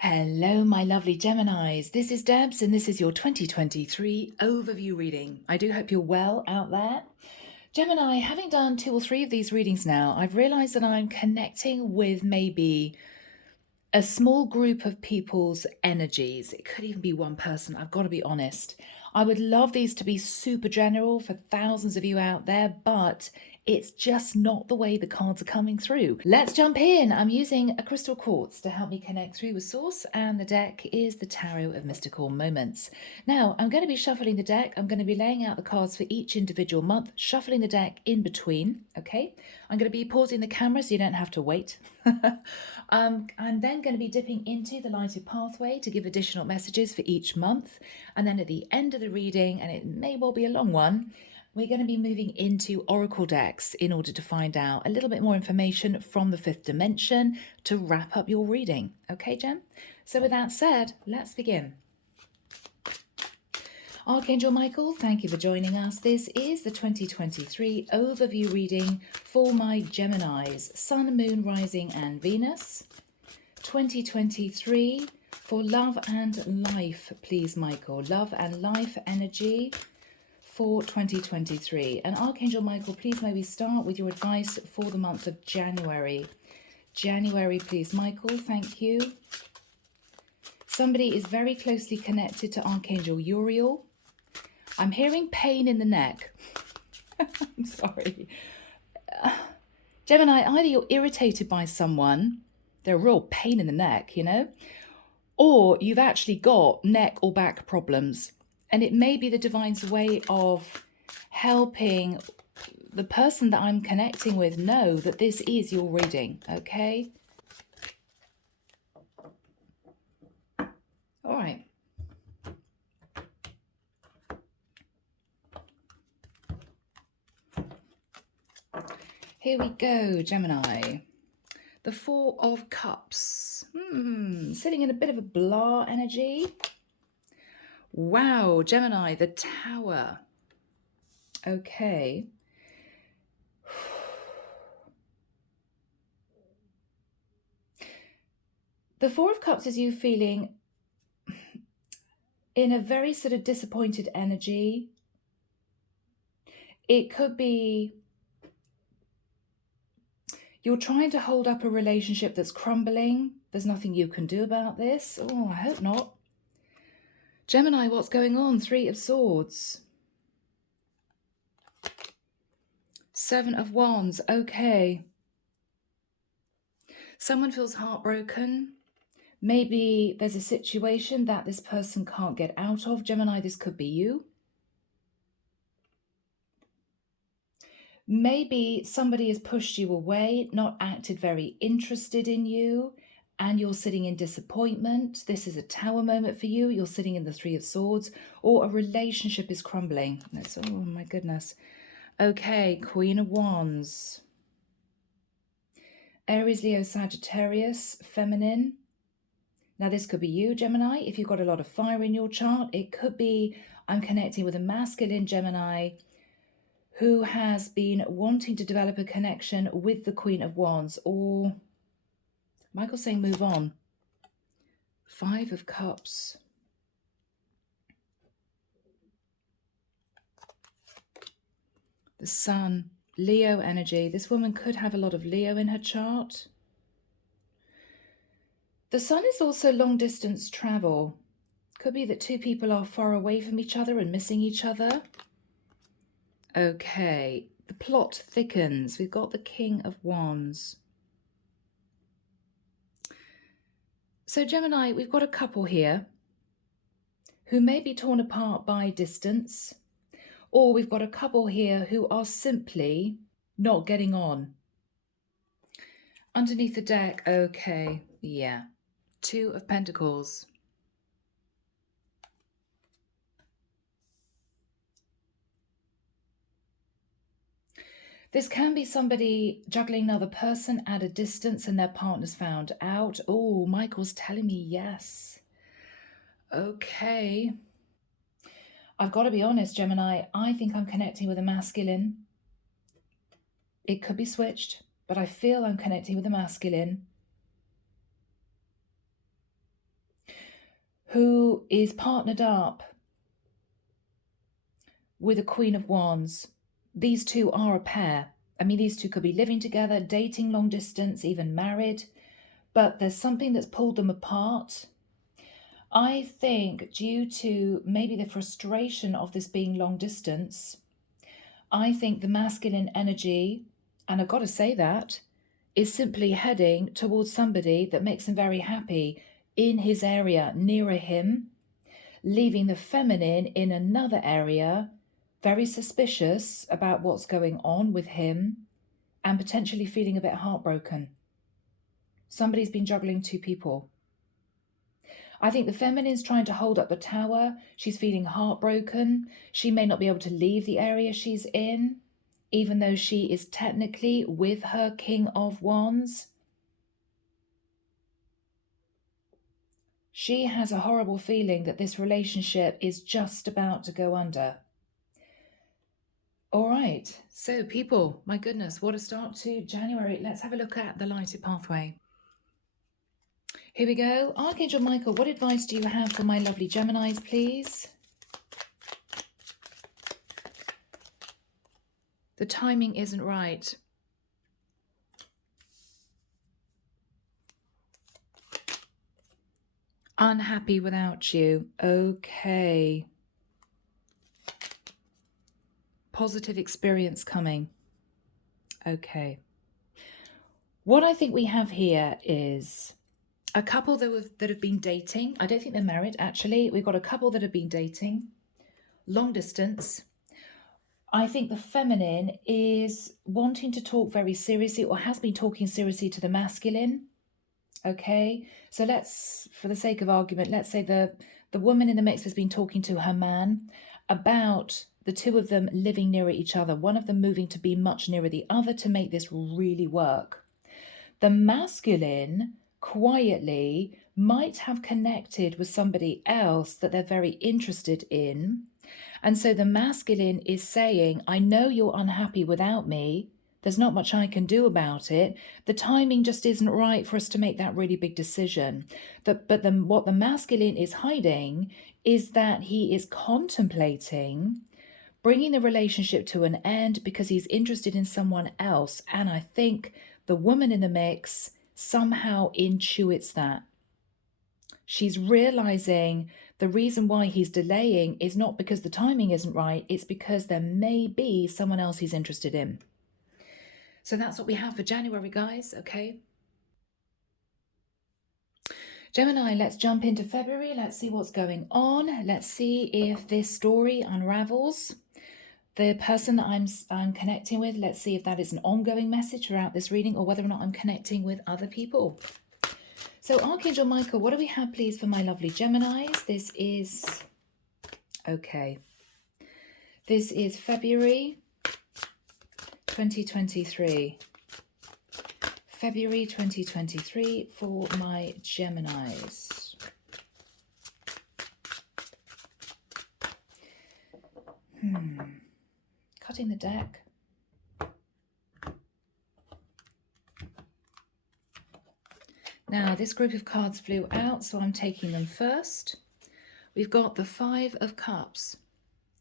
Hello, my lovely Geminis. This is Debs, and this is your 2023 overview reading. I do hope you're well out there. Gemini, having done 2 or 3 of these readings now, I've realized that I'm connecting with maybe a small group of people's energies. It could even be one person, I've got to be honest. I would love these to be super general for thousands of you out there, but it's just not the way the cards are coming through. Let's jump in. I'm using a crystal quartz to help me connect through with source, and the deck is the Tarot of Mystical Moments. Now, I'm going to be shuffling the deck. I'm going to be laying out the cards for each individual month, shuffling the deck in between, okay? I'm going to be pausing the camera so you don't have to wait. I'm then going to be dipping into the lighted pathway to give additional messages for each month. And then at the end of the reading, and it may well be a long one, we're going to be moving into oracle decks in order to find out a little bit more information from the 5th dimension to wrap up your reading. Okay, Gem? So with that said, let's begin. Archangel Michael, thank you for joining us. This is the 2023 overview reading for my Geminis, Sun, Moon, Rising and Venus. 2023 for love and life, please, Michael. Love and life energy for 2023. And Archangel Michael, please may we start with your advice for the month of January. January, please, Michael. Thank you. Somebody is very closely connected to Archangel Uriel. I'm hearing pain in the neck. I'm sorry. Gemini, either you're irritated by someone, they're a real pain in the neck, you know, or you've actually got neck or back problems. And it may be the divine's way of helping the person that I'm connecting with know that this is your reading, okay? All right. Here we go, Gemini. The 4 of Cups. Sitting in a bit of a blah energy. Wow, Gemini, the Tower. Okay. The 4 of Cups is you feeling in a very sort of disappointed energy. It could be you're trying to hold up a relationship that's crumbling. There's nothing you can do about this. Oh, I hope not. Gemini, what's going on? 3 of Swords. 7 of Wands. Okay. Someone feels heartbroken. Maybe there's a situation that this person can't get out of. Gemini, this could be you. Maybe somebody has pushed you away, not acted very interested in you, and you're sitting in disappointment. This is a Tower moment for you. You're sitting in the 3 of Swords, or a relationship is crumbling. That's, oh my goodness. Okay, Queen of Wands. Aries, Leo, Sagittarius, feminine. Now this could be you, Gemini. If you've got a lot of fire in your chart, it could be I'm connecting with a masculine Gemini who has been wanting to develop a connection with the Queen of Wands, or Michael's saying move on. 5 of Cups. The Sun, Leo energy. This woman could have a lot of Leo in her chart. The Sun is also long distance travel. Could be that 2 people are far away from each other and missing each other. Okay, the plot thickens. We've got the King of Wands. So Gemini, we've got a couple here who may be torn apart by distance, or we've got a couple here who are simply not getting on. Underneath the deck, okay, yeah. 2 of Pentacles. This can be somebody juggling another person at a distance and their partner's found out. Oh, Michael's telling me yes. Okay. I've got to be honest, Gemini, I think I'm connecting with a masculine. It could be switched, but I feel I'm connecting with a masculine. who is partnered up with a Queen of Wands. These two are a pair. I mean, these two could be living together, dating long distance, even married, but there's something that's pulled them apart. I think due to maybe the frustration of this being long distance, I think the masculine energy, and I've got to say that, is simply heading towards somebody that makes him very happy in his area, nearer him, leaving the feminine in another area, very suspicious about what's going on with him, and potentially feeling a bit heartbroken. Somebody's been juggling two people. I think the feminine's trying to hold up the tower. She's feeling heartbroken. She may not be able to leave the area she's in, even though she is technically with her King of Wands. She has a horrible feeling that this relationship is just about to go under. All right, so people, my goodness, what a start to January. Let's have a look at the lighted pathway. Here we go. Archangel Michael, what advice do you have for my lovely Geminis, please? The timing isn't right. Unhappy without you. Okay. Positive experience coming. Okay. What I think we have here is a couple that have been dating. I don't think they're married, actually. We've got a couple that have been dating. Long distance. I think the feminine is wanting to talk very seriously, or has been talking seriously to the masculine. Okay, so let's, for the sake of argument, let's say the woman in the mix has been talking to her man about the two of them living nearer each other, one of them moving to be much nearer the other to make this really work. The masculine quietly might have connected with somebody else that they're very interested in. And so the masculine is saying, I know you're unhappy without me. There's not much I can do about it. The timing just isn't right for us to make that really big decision. But what the masculine is hiding is that he is contemplating bringing the relationship to an end because he's interested in someone else. And I think the woman in the mix somehow intuits that. She's realizing the reason why he's delaying is not because the timing isn't right. It's because there may be someone else he's interested in. So that's what we have for January, guys, okay? Gemini, let's jump into February. Let's see what's going on. Let's see if this story unravels. The person that I'm connecting with, let's see if that is an ongoing message throughout this reading or whether or not I'm connecting with other people. So Archangel Michael, what do we have, please, for my lovely Geminis? This is, okay, this is February 2023. February 2023 for my Geminis. Cutting the deck. Now, this group of cards flew out, so I'm taking them first. We've got the Five of Cups.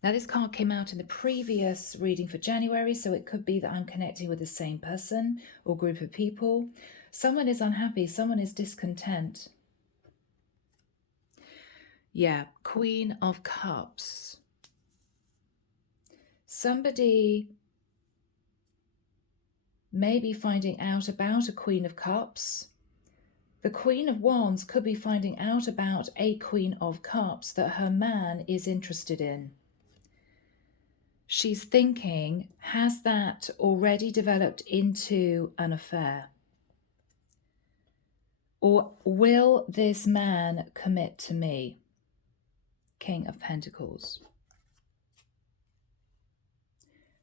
Now, this card came out in the previous reading for January, so it could be that I'm connecting with the same person or group of people. Someone is unhappy. Someone is discontent. Yeah, Queen of Cups. Somebody may be finding out about a Queen of Cups. The Queen of Wands could be finding out about a Queen of Cups that her man is interested in. She's thinking, has that already developed into an affair? Or will this man commit to me? King of Pentacles.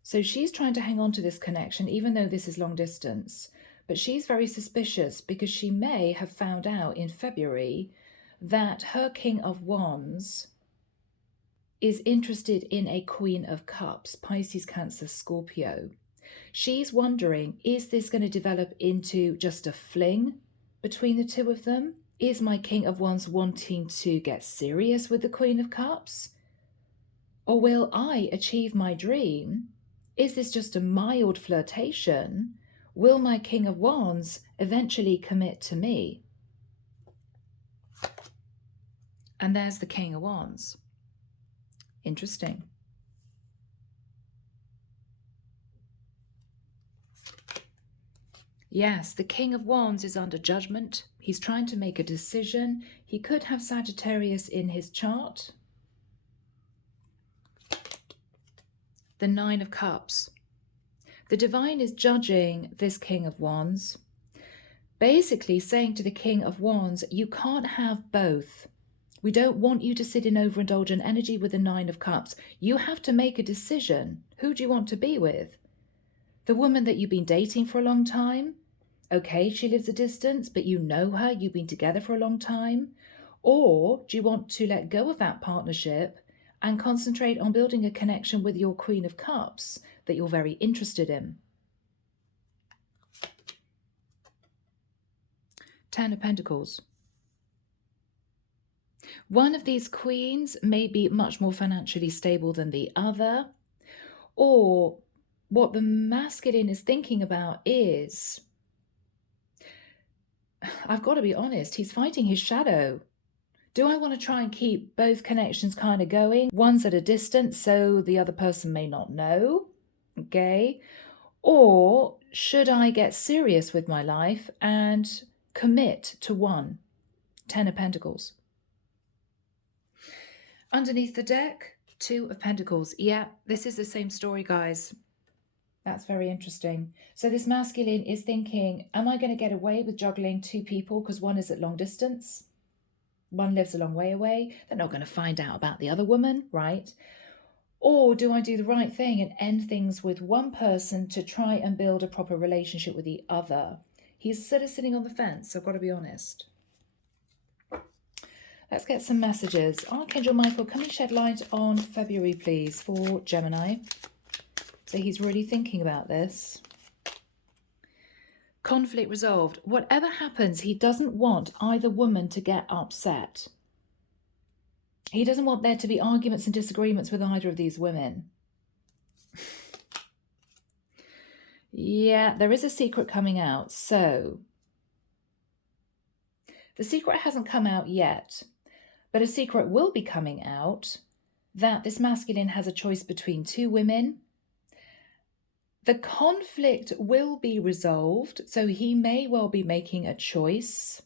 So she's trying to hang on to this connection, even though this is long distance. But she's very suspicious because she may have found out in February that her King of Wands is interested in a Queen of Cups, Pisces, Cancer, Scorpio. She's wondering, is this going to develop into just a fling between the two of them? Is my King of Wands wanting to get serious with the Queen of Cups? Or will I achieve my dream? Is this just a mild flirtation? Will my King of Wands eventually commit to me? And there's the King of Wands. Interesting. Yes, the King of Wands is under judgment. He's trying to make a decision. He could have Sagittarius in his chart. The Nine of Cups. The Divine is judging this King of Wands, basically saying to the King of Wands, you can't have both. We don't want you to sit in overindulgent energy with the Nine of Cups. You have to make a decision. Who do you want to be with? The woman that you've been dating for a long time? Okay, she lives a distance, but you know her, you've been together for a long time. Or do you want to let go of that partnership and concentrate on building a connection with your Queen of Cups that you're very interested in? Ten of Pentacles. One of these queens may be much more financially stable than the other, or what the masculine is thinking about is, I've got to be honest, he's fighting his shadow. Do I want to try and keep both connections kind of going? One's at a distance, so the other person may not know, okay? Or should I get serious with my life and commit to one? Ten of Pentacles. Underneath the deck, Two of Pentacles. Yeah, this is the same story, guys. That's very interesting. So this masculine is thinking, am I going to get away with juggling two people because one is at long distance? One lives a long way away. They're not going to find out about the other woman, right? Or do I do the right thing and end things with one person to try and build a proper relationship with the other? He's sort of sitting on the fence, I've got to be honest. Let's get some messages. Archangel Michael, can we shed light on February, please, for Gemini? So he's really thinking about this. Conflict resolved. Whatever happens, he doesn't want either woman to get upset. He doesn't want there to be arguments and disagreements with either of these women. Yeah, there is a secret coming out. So the secret hasn't come out yet, but a secret will be coming out that this masculine has a choice between two women. The conflict will be resolved, so he may well be making a choice.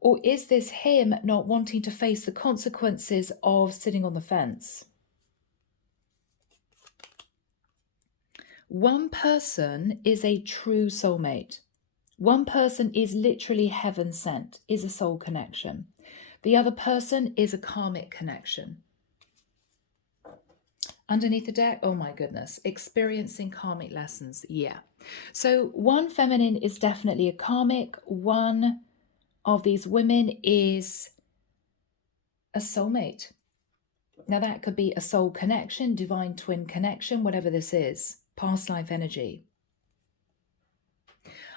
Or is this him not wanting to face the consequences of sitting on the fence? One person is a true soulmate. One person is literally heaven sent, is a soul connection. The other person is a karmic connection. Underneath the deck, oh my goodness, experiencing karmic lessons. Yeah. So one feminine is definitely a karmic. One of these women is a soulmate. Now that could be a soul connection, divine twin connection, whatever this is, past life energy.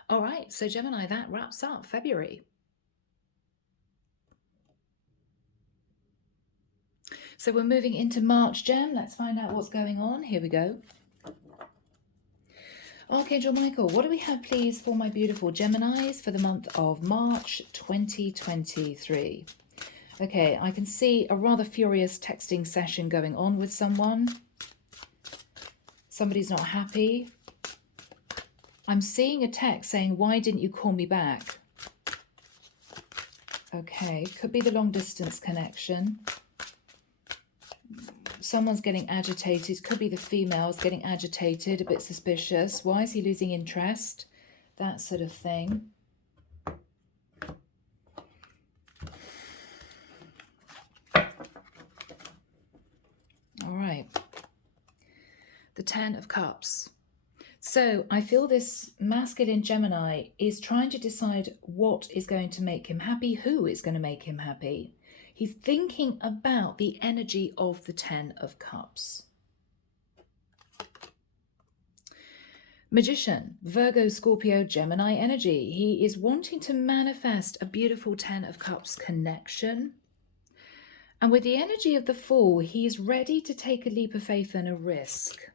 All right, so Gemini, that wraps up February. So we're moving into March, Gem. Let's find out what's going on. Here we go. Archangel Michael, what do we have, please, for my beautiful Geminis for the month of March 2023? Okay, I can see a rather furious texting session going on with someone. Somebody's not happy. I'm seeing a text saying, why didn't you call me back? Okay, could be the long distance connection. Someone's getting agitated. Could be the female's getting agitated, a bit suspicious. Why is he losing interest? That sort of thing. All right. The Ten of Cups. So I feel this masculine Gemini is trying to decide what is going to make him happy, who is going to make him happy. He's thinking about the energy of the Ten of Cups. Magician, Virgo, Scorpio, Gemini energy. He is wanting to manifest a beautiful 10 of Cups connection. And with the energy of the Fool, he is ready to take a leap of faith and a risk.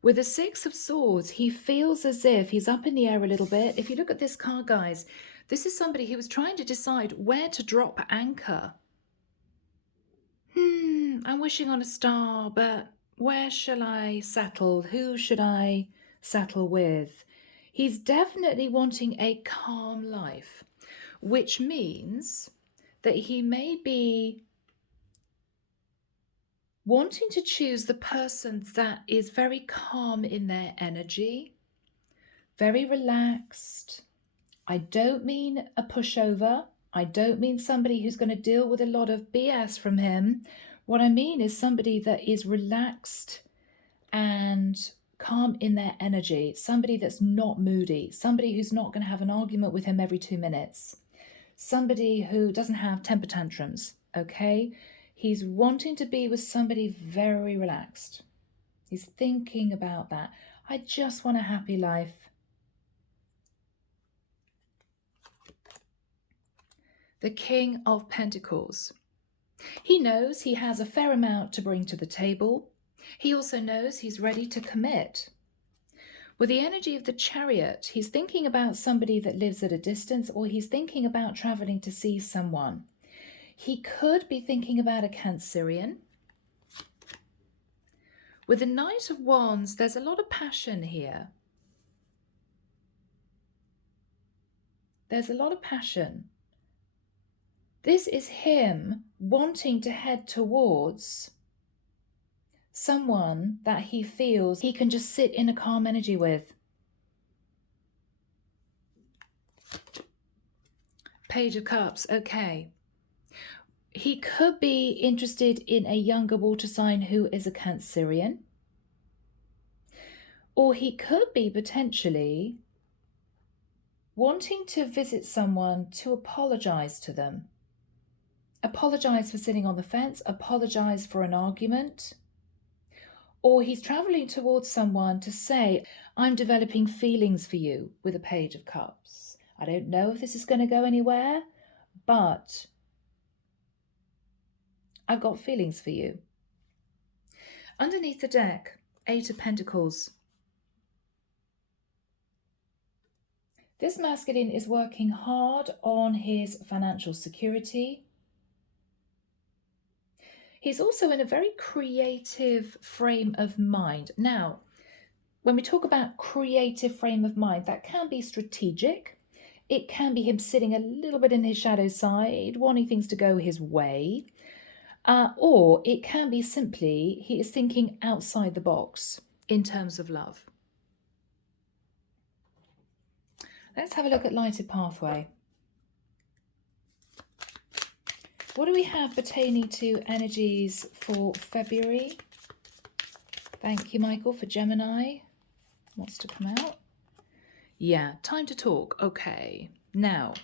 With the Six of Swords, he feels as if he's up in the air a little bit. If you look at this card, guys, this is somebody who was trying to decide where to drop anchor. I'm wishing on a star, but where shall I settle? Who should I settle with? He's definitely wanting a calm life, which means that he may be wanting to choose the person that is very calm in their energy, very relaxed. I don't mean a pushover. I don't mean somebody who's going to deal with a lot of BS from him. What I mean is somebody that is relaxed and calm in their energy, somebody that's not moody, somebody who's not going to have an argument with him every 2 minutes, somebody who doesn't have temper tantrums, okay? He's wanting to be with somebody very relaxed. He's thinking about that. I just want a happy life. The King of Pentacles. He knows he has a fair amount to bring to the table. He also knows he's ready to commit. With the energy of the Chariot, he's thinking about somebody that lives at a distance, or he's thinking about traveling to see someone. He could be thinking about a Cancerian. With the Knight of Wands, there's a lot of passion here. There's a lot of passion. This is him wanting to head towards someone that he feels he can just sit in a calm energy with. Page of Cups, okay. He could be interested in a younger water sign who is a Cancerian. Or he could be potentially wanting to visit someone to apologize to them. Apologize for sitting on the fence, apologize for an argument. Or he's traveling towards someone to say, I'm developing feelings for you, with a Page of Cups. I don't know if this is going to go anywhere, but I've got feelings for you. Underneath the deck, 8 of Pentacles. This masculine is working hard on his financial security. He's also in a very creative frame of mind. Now, when we talk about creative frame of mind, that can be strategic. It can be him sitting a little bit in his shadow side, wanting things to go his way. Or it can be simply he is thinking outside the box in terms of love. Let's have a look at Lighted Pathway. What do we have pertaining to energies for February? Thank you, Michael, for Gemini. Wants to come out. Yeah, time to talk. Okay, now.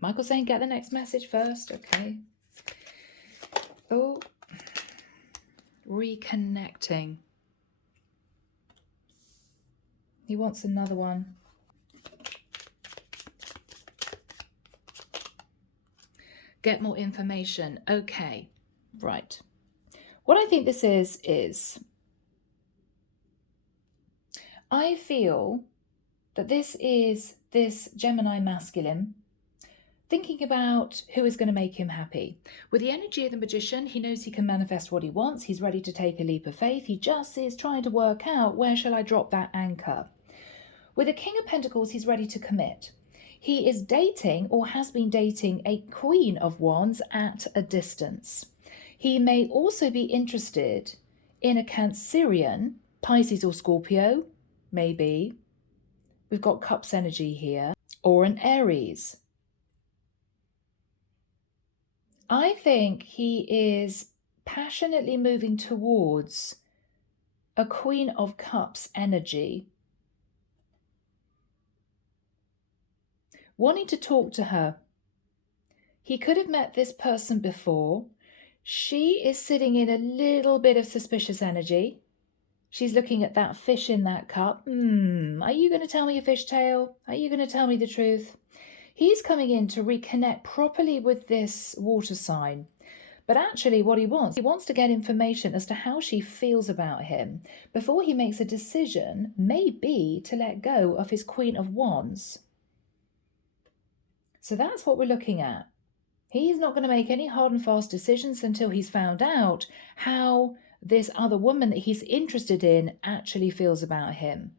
Michael's saying get the next message first. Okay. Oh, reconnecting. He wants another one. Get more information. Okay, right. What I think this is I feel that this is this Gemini masculine thinking about who is going to make him happy. With the energy of the Magician, he knows he can manifest what he wants. He's ready to take a leap of faith. He just is trying to work out, where shall I drop that anchor? With the King of Pentacles, he's ready to commit. He is dating, or has been dating, a Queen of Wands at a distance. He may also be interested in a Cancerian, Pisces or Scorpio, maybe. We've got Cups energy here. Or an Aries. I think he is passionately moving towards a Queen of Cups energy. Wanting to talk to her. He could have met this person before. She is sitting in a little bit of suspicious energy. She's looking at that fish in that cup. Are you going to tell me a fishtail? Are you going to tell me the truth? He's coming in to reconnect properly with this water sign. But actually what he wants to get information as to how she feels about him before he makes a decision, maybe to let go of his Queen of Wands. So that's what we're looking at. He's not going to make any hard and fast decisions until he's found out how this other woman that he's interested in actually feels about him.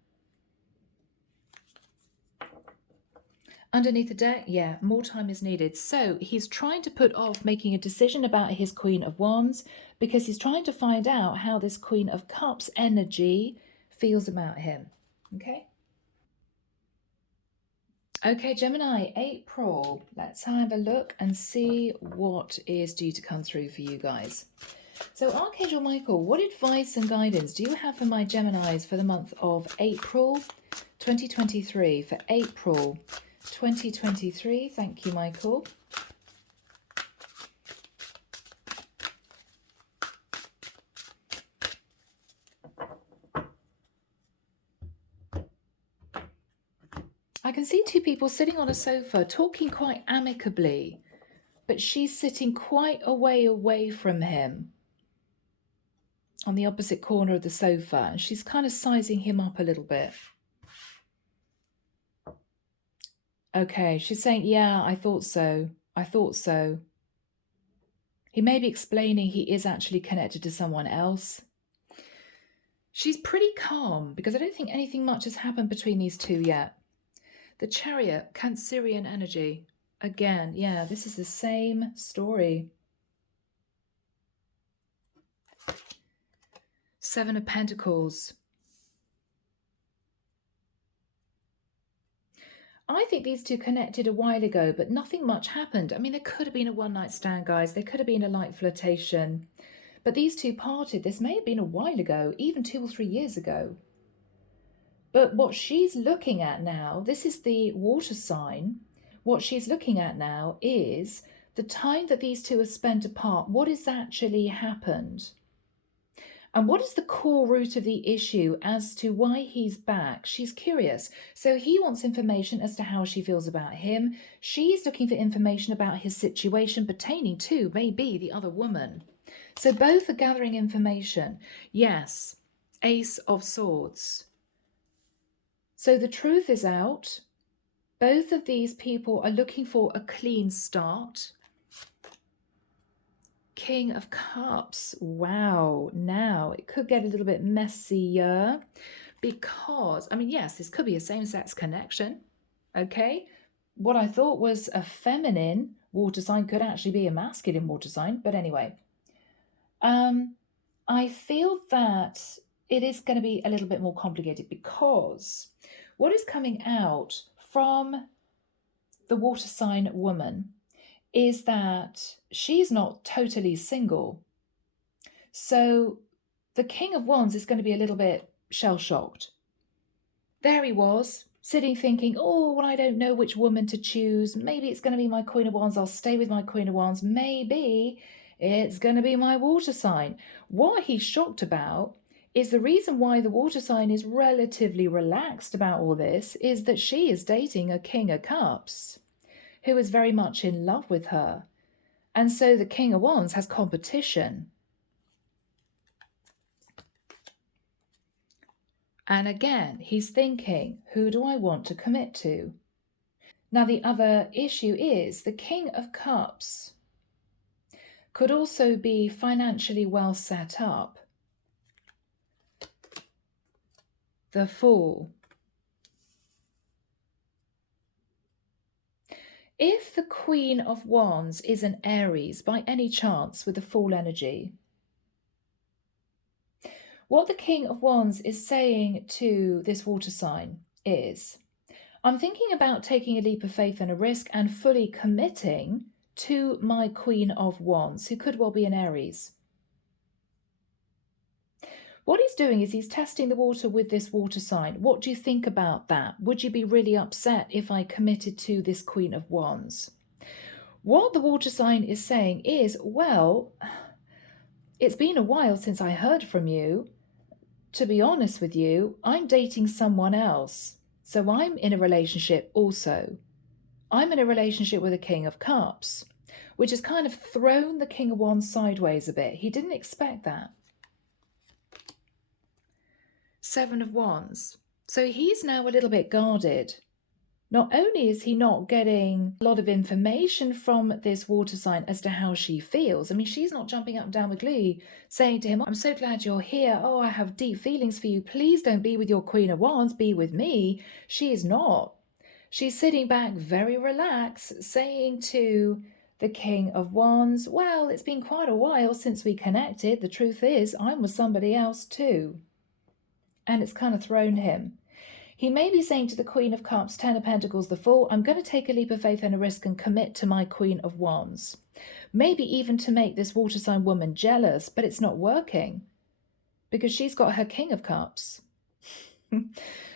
Underneath the deck, yeah, more time is needed. So he's trying to put off making a decision about his Queen of Wands because he's trying to find out how this Queen of Cups energy feels about him. Okay? Okay, Gemini, April. Let's have a look and see what is due to come through for you guys. So Archangel Michael, what advice and guidance do you have for my Geminis for the month of April 2023? For April 2023, thank you, Michael. I can see two people sitting on a sofa talking quite amicably, but she's sitting quite a way away from him on the opposite corner of the sofa, and she's kind of sizing him up a little bit. Okay, she's saying, yeah, I thought so. I thought so. He may be explaining he is actually connected to someone else. She's pretty calm because I don't think anything much has happened between these two yet. The Chariot, Cancerian energy. Again, yeah, this is the same story. Seven of Pentacles. I think these two connected a while ago, but nothing much happened. I mean, there could have been a one-night stand, guys. There could have been a light flirtation. But these two parted. This may have been a while ago, even 2 or 3 years ago. But what she's looking at now, this is the water sign. What she's looking at now is the time that these two have spent apart. What has actually happened? And what is the core root of the issue as to why he's back? She's curious. So he wants information as to how she feels about him. She's looking for information about his situation pertaining to maybe the other woman. So both are gathering information. Yes, Ace of Swords. So the truth is out. Both of these people are looking for a clean start. King of Cups. Wow. Now it could get a little bit messier because, I mean, yes, this could be a same-sex connection. Okay. What I thought was a feminine water sign could actually be a masculine water sign. But anyway, I feel that it is going to be a little bit more complicated because what is coming out from the water sign woman is that she's not totally single. So the King of Wands is going to be a little bit shell-shocked. There he was, sitting thinking, oh, well, I don't know which woman to choose. Maybe it's going to be my Queen of Wands. I'll stay with my Queen of Wands. Maybe it's going to be my water sign. What he's shocked about is the reason why the water sign is relatively relaxed about all this is that she is dating a King of Cups who is very much in love with her. And so the King of Wands has competition. And again, he's thinking, who do I want to commit to? Now, the other issue is the King of Cups could also be financially well set up. The Fool. If the Queen of Wands is an Aries by any chance with the Fool energy, what the King of Wands is saying to this water sign is, I'm thinking about taking a leap of faith and a risk and fully committing to my Queen of Wands, who could well be an Aries. What he's doing is he's testing the water with this water sign. What do you think about that? Would you be really upset if I committed to this Queen of Wands? What the water sign is saying is, well, it's been a while since I heard from you. to be honest with you, I'm dating someone else. So I'm in a relationship also. I'm in a relationship with a King of Cups, which has kind of thrown the King of Wands sideways a bit. He didn't expect that. Seven of Wands. So he's now a little bit guarded. Not only is he not getting a lot of information from this water sign as to how she feels. I mean, she's not jumping up and down with glee saying to him, I'm so glad you're here. Oh, I have deep feelings for you. Please don't be with your Queen of Wands. Be with me. She is not. She's sitting back very relaxed, saying to the King of Wands, well, it's been quite a while since we connected. The truth is, I'm with somebody else too. And it's kind of thrown him. He may be saying to the Queen of Cups, Ten of Pentacles, the Fool, I'm going to take a leap of faith and a risk and commit to my Queen of Wands. Maybe even to make this water sign woman jealous, but it's not working because she's got her King of Cups.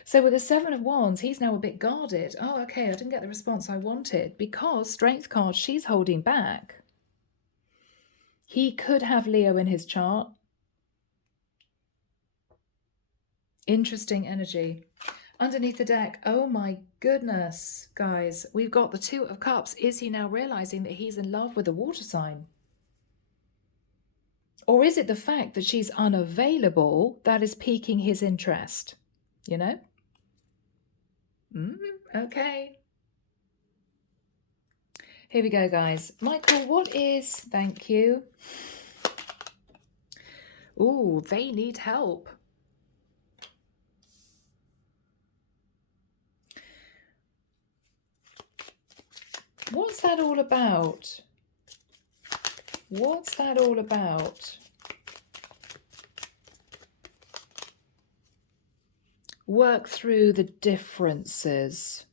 So with the Seven of Wands, he's now a bit guarded. Oh, okay, I didn't get the response I wanted because Strength card, she's holding back. He could have Leo in his chart. Interesting energy. Underneath the deck, oh my goodness, guys, we've got the Two of Cups. Is he now realizing that he's in love with the water sign? Or is it the fact that she's unavailable that is piquing his interest? You know? Okay. Here we go, guys. Michael, what is... Thank you. Ooh, they need help. What's that all about? What's that all about? Work through the differences.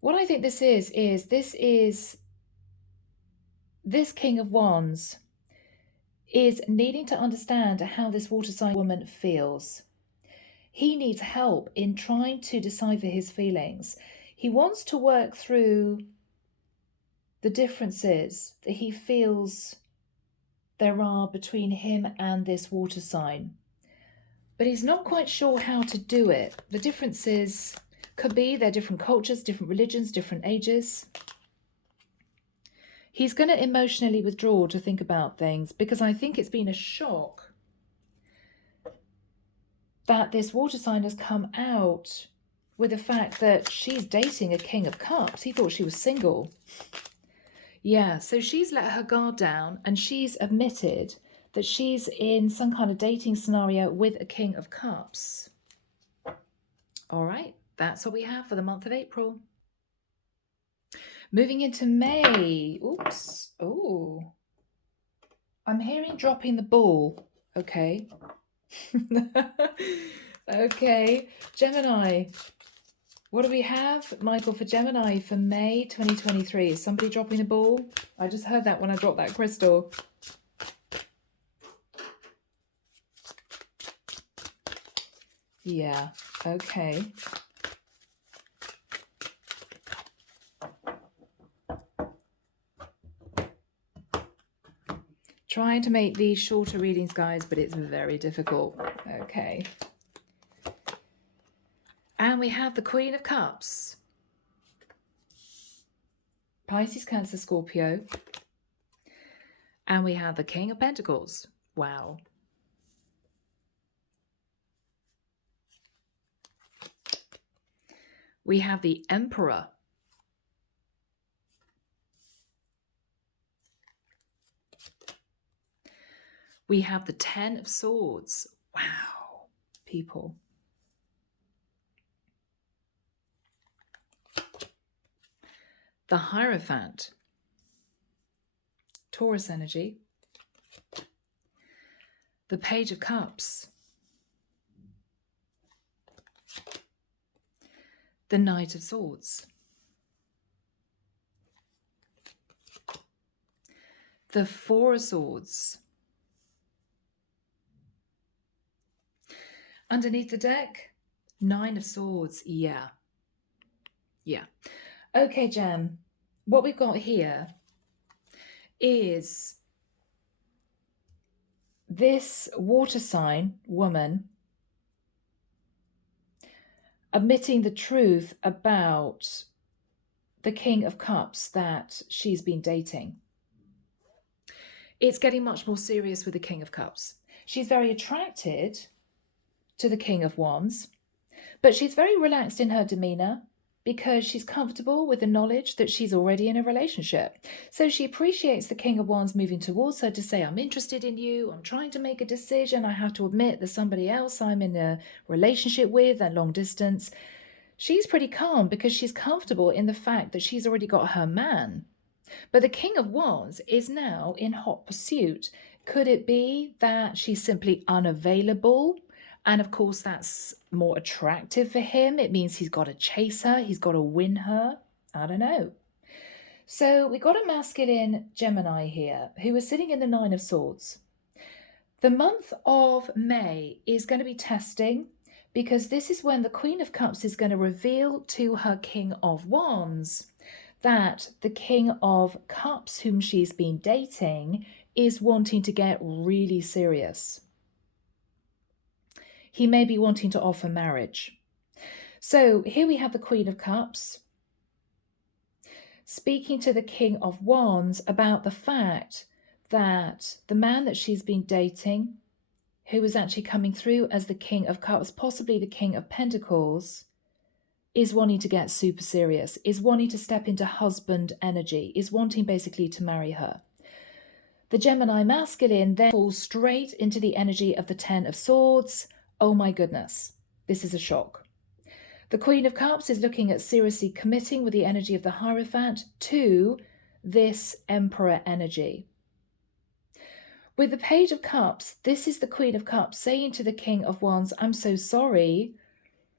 What I think this is this King of Wands is needing to understand how this water sign woman feels. He needs help in trying to decipher his feelings. He wants to work through the differences that he feels there are between him and this water sign. But he's not quite sure how to do it. The differences could be they're different cultures, different religions, different ages. He's going to emotionally withdraw to think about things because I think it's been a shock that this water sign has come out with the fact that she's dating a King of Cups. He thought she was single. Yeah, so she's let her guard down and she's admitted that she's in some kind of dating scenario with a King of Cups. All right, that's what we have for the month of April. Moving into May. Oops. Oh. I'm hearing dropping the ball. Okay. Okay. Gemini. What do we have, Michael, for Gemini for May 2023? Is somebody dropping the ball? I just heard that when I dropped that crystal. Yeah. Okay. Trying to make these shorter readings, guys, but it's very difficult. Okay. And we have the Queen of Cups. Pisces, Cancer, Scorpio. And we have the King of Pentacles. Wow. We have the Emperor. We have the Ten of Swords. Wow, people. The Hierophant. Taurus energy. The Page of Cups. The Knight of Swords. The Four of Swords. Underneath the deck, Nine of Swords. Yeah. Yeah. Okay, Gem. What we've got here is this water sign woman admitting the truth about the King of Cups that she's been dating. It's getting much more serious with the King of Cups. She's very attracted to the King of Wands, but she's very relaxed in her demeanor because she's comfortable with the knowledge that she's already in a relationship. So she appreciates the King of Wands moving towards her to say, I'm interested in you, I'm trying to make a decision, I have to admit there's somebody else I'm in a relationship with at long distance. She's pretty calm because she's comfortable in the fact that she's already got her man. But the King of Wands is now in hot pursuit. Could it be that she's simply unavailable? And of course, that's more attractive for him. It means he's got to chase her. He's got to win her. I don't know. So we got a masculine Gemini here who is sitting in the Nine of Swords. The month of May is going to be testing because this is when the Queen of Cups is going to reveal to her King of Wands that the King of Cups, whom she's been dating, is wanting to get really serious. He may be wanting to offer marriage. So here we have the Queen of Cups speaking to the King of Wands about the fact that the man that she's been dating, who is actually coming through as the King of Cups, possibly the King of Pentacles, is wanting to get super serious, is wanting to step into husband energy, is wanting basically to marry her. The Gemini masculine then falls straight into the energy of the Ten of Swords. Oh my goodness, this is a shock. The Queen of Cups is looking at seriously committing with the energy of the Hierophant to this Emperor energy. With the Page of Cups, this is the Queen of Cups saying to the King of Wands, I'm so sorry,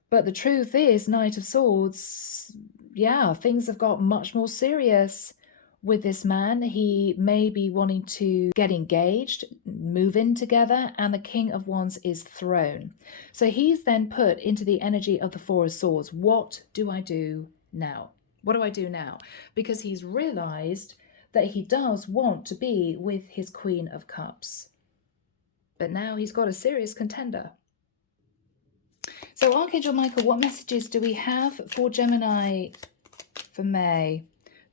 but the truth is, Knight of Swords, yeah, things have got much more serious with this man. He may be wanting to get engaged, move in together, and the King of Wands is thrown. So he's then put into the energy of the Four of Swords. What do I do now? What do I do now? Because he's realized that he does want to be with his Queen of Cups. But now he's got a serious contender. So Archangel Michael, what messages do we have for Gemini for May?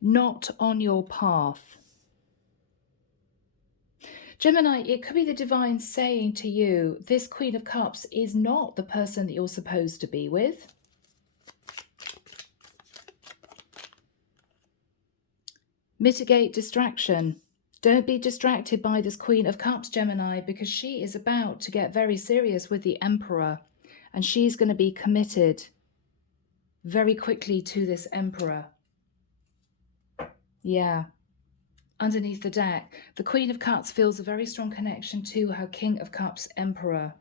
Not on your path. Gemini, it could be the divine saying to you, this Queen of Cups is not the person that you're supposed to be with. Mitigate distraction. Don't be distracted by this Queen of Cups, Gemini, because she is about to get very serious with the Emperor, and she's going to be committed very quickly to this Emperor. Yeah. Underneath the deck, the Queen of Cups feels a very strong connection to her King of Cups Emperor.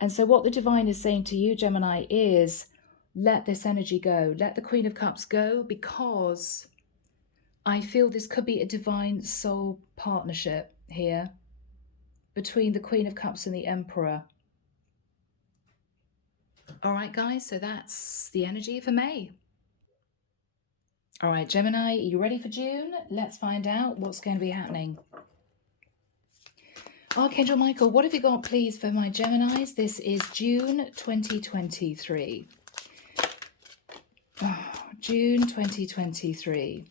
And so what the divine is saying to you, Gemini, is let this energy go. Let the Queen of Cups go, because I feel this could be a divine soul partnership here between the Queen of Cups and the Emperor. All right, guys, so that's the energy for May. All right, Gemini, are you ready for June? Let's find out what's going to be happening. Archangel Michael, what have you got, please, for my Geminis? This is June 2023. Oh, June 2023.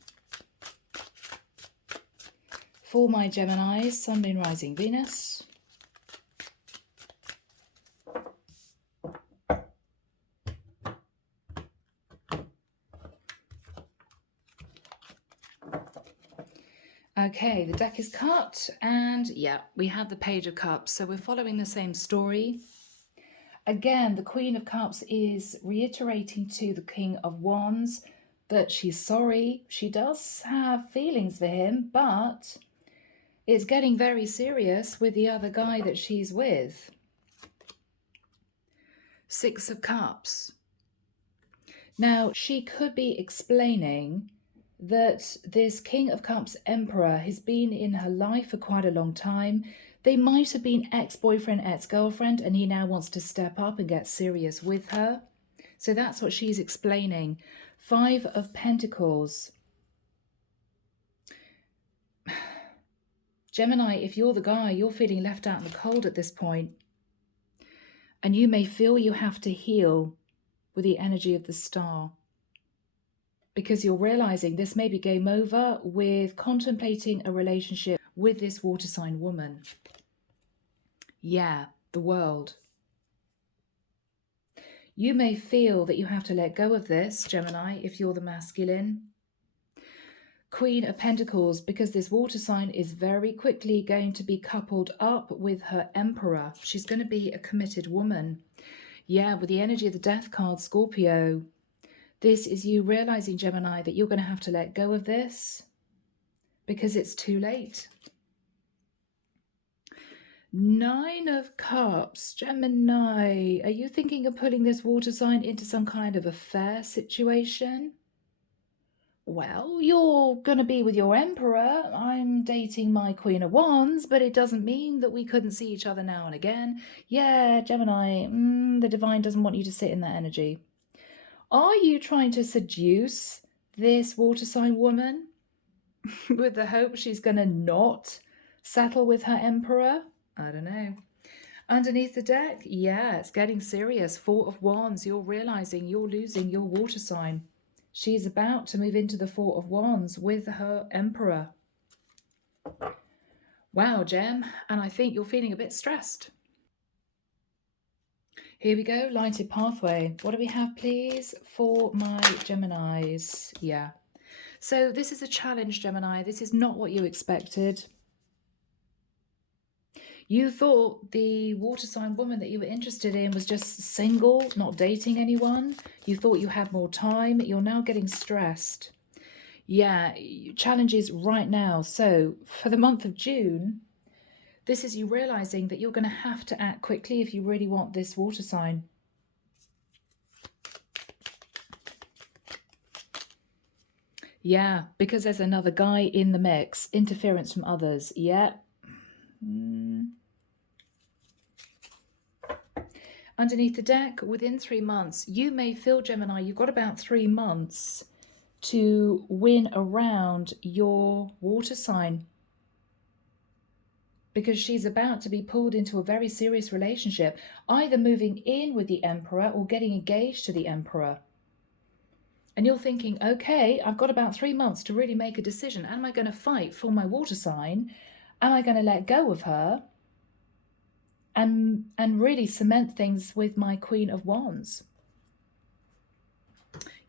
For my Geminis, Sun, Moon, Rising, Venus. Okay, the deck is cut, and yeah, we have the Page of Cups, so we're following the same story. Again, the Queen of Cups is reiterating to the King of Wands that she's sorry. She does have feelings for him, but it's getting very serious with the other guy that she's with. Six of Cups. Now, she could be explaining that this King of Cups Emperor has been in her life for quite a long time. They might have been ex-boyfriend, ex-girlfriend, and he now wants to step up and get serious with her. So that's what she's explaining. Five of Pentacles. Gemini, if you're the guy, you're feeling left out in the cold at this point. And you may feel you have to heal with the energy of the star, because you're realizing this may be game over with contemplating a relationship with this water sign woman. Yeah, the world. You may feel that you have to let go of this, Gemini, if you're the masculine. Queen of Pentacles, because this water sign is very quickly going to be coupled up with her Emperor. She's going to be a committed woman. Yeah, with the energy of the Death card, Scorpio. This is you realizing, Gemini, that you're going to have to let go of this because it's too late. 9 of Cups, Gemini. Are you thinking of putting this water sign into some kind of affair situation? Well, you're going to be with your Emperor. I'm dating my Queen of Wands, but it doesn't mean that we couldn't see each other now and again. Yeah, Gemini, the divine doesn't want you to sit in that energy. Are you trying to seduce this water sign woman with the hope she's going to not settle with her Emperor? I don't know. Underneath the deck, yeah, it's getting serious. 4 of Wands, you're realizing you're losing your water sign. She's about to move into the 4 of Wands with her Emperor. Wow, Gem, and I think you're feeling a bit stressed. Here we go, lighted pathway. What do we have, please, for my Geminis? Yeah. So this is a challenge, Gemini. This is not what you expected. You thought the water sign woman that you were interested in was just single, not dating anyone. You thought you had more time. You're now getting stressed. Yeah, challenges right now. So for the month of June, this is you realizing that you're going to have to act quickly if you really want this water sign. Yeah, because there's another guy in the mix. Interference from others. Yeah. Underneath the deck, within 3 months, you may feel, Gemini, you've got about 3 months to win around your water sign, because she's about to be pulled into a very serious relationship, either moving in with the Emperor or getting engaged to the Emperor. And you're thinking, okay, I've got about 3 months to really make a decision. Am I going to fight for my water sign? Am I going to let go of her and really cement things with my Queen of Wands?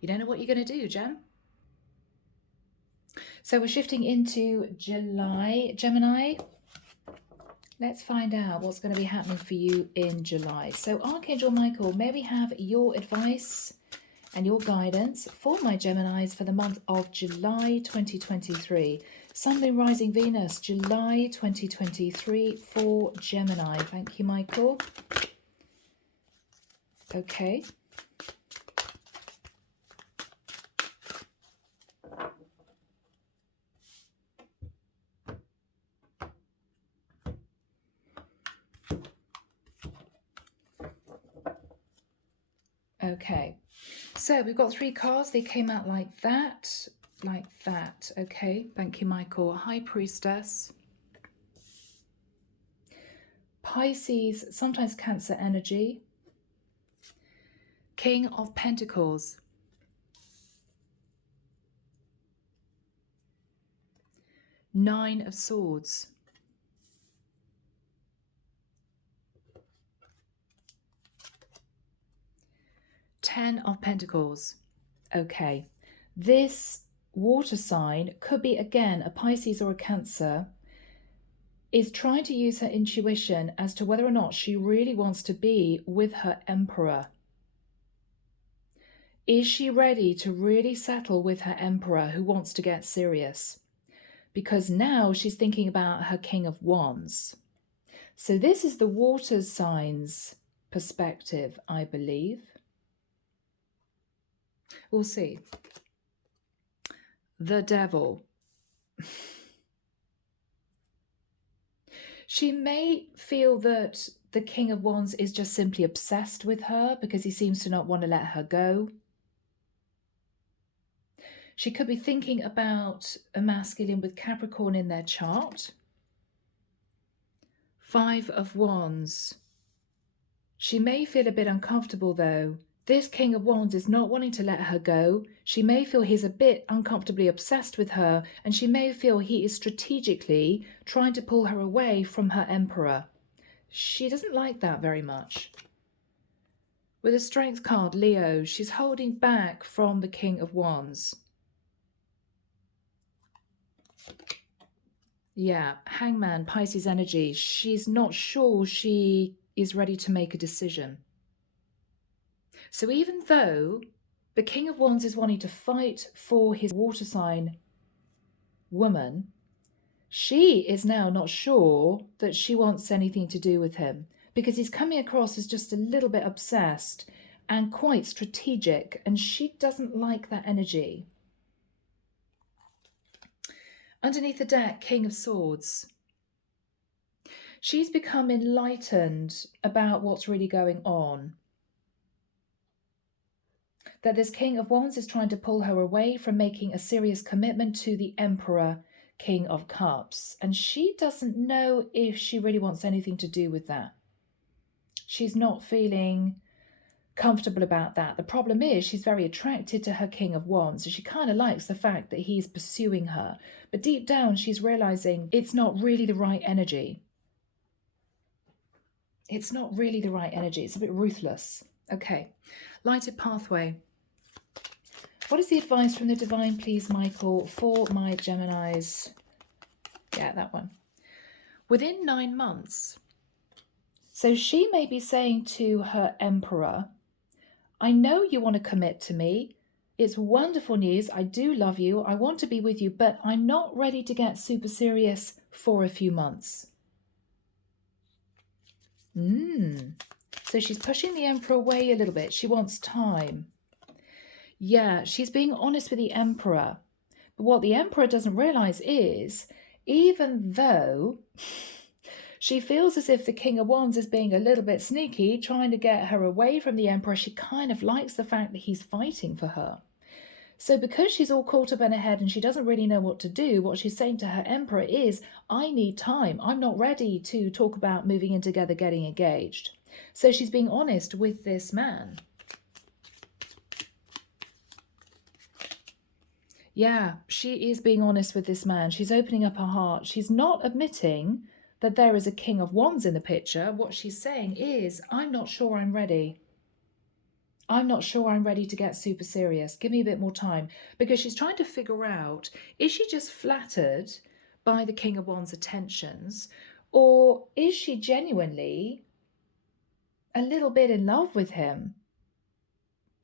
You don't know what you're going to do, Gem. So we're shifting into July, Gemini. Let's find out what's going to be happening for you in July. So Archangel Michael, may we have your advice and your guidance for my Geminis for the month of July 2023. Sun, Moon, Rising, Venus, July 2023 for Gemini. Thank you, Michael. Okay. Okay, so we've got 3 cards. They came out like that, like that. Okay, thank you, Michael. High Priestess. Pisces, sometimes Cancer energy. King of Pentacles. Nine of Swords. Ten of Pentacles. Okay, this water sign could be, again, a Pisces or a Cancer, is trying to use her intuition as to whether or not she really wants to be with her Emperor. Is she ready to really settle with her Emperor who wants to get serious? Because now she's thinking about her King of Wands. So this is the water signs perspective, I believe. We'll see. The Devil. She may feel that the King of Wands is just simply obsessed with her because he seems to not want to let her go. She could be thinking about a masculine with Capricorn in their chart. Five of Wands. She may feel a bit uncomfortable though. This King of Wands is not wanting to let her go. She may feel he's a bit uncomfortably obsessed with her, and she may feel he is strategically trying to pull her away from her Emperor. She doesn't like that very much. With a Strength card, Leo, she's holding back from the King of Wands. Yeah, Hangman, Pisces energy. She's not sure she is ready to make a decision. So even though the King of Wands is wanting to fight for his water sign woman, she is now not sure that she wants anything to do with him, because he's coming across as just a little bit obsessed and quite strategic, and she doesn't like that energy. Underneath the deck, King of Swords. She's become enlightened about what's really going on. That this King of Wands is trying to pull her away from making a serious commitment to the Emperor, King of Cups. And she doesn't know if she really wants anything to do with that. She's not feeling comfortable about that. The problem is she's very attracted to her King of Wands, and she kind of likes the fact that he's pursuing her. But deep down, she's realizing it's not really the right energy. It's not really the right energy. It's a bit ruthless. Okay, lighted pathway. What is the advice from the divine, please, Michael, for my Geminis? Yeah, that one. Within 9 months. So she may be saying to her Emperor, I know you want to commit to me. It's wonderful news. I do love you. I want to be with you, but I'm not ready to get super serious for a few months. So she's pushing the Emperor away a little bit. She wants time. Yeah, she's being honest with the Emperor. But what the Emperor doesn't realize is, even though she feels as if the King of Wands is being a little bit sneaky, trying to get her away from the Emperor, she kind of likes the fact that he's fighting for her. So because she's all caught up in her head and she doesn't really know what to do, what she's saying to her Emperor is, I need time. I'm not ready to talk about moving in together, getting engaged. So she's being honest with this man. Yeah, she is being honest with this man. She's opening up her heart. She's not admitting that there is a King of Wands in the picture. What she's saying is, I'm not sure I'm ready. I'm not sure I'm ready to get super serious. Give me a bit more time. Because she's trying to figure out, is she just flattered by the King of Wands' attentions? Or is she genuinely a little bit in love with him?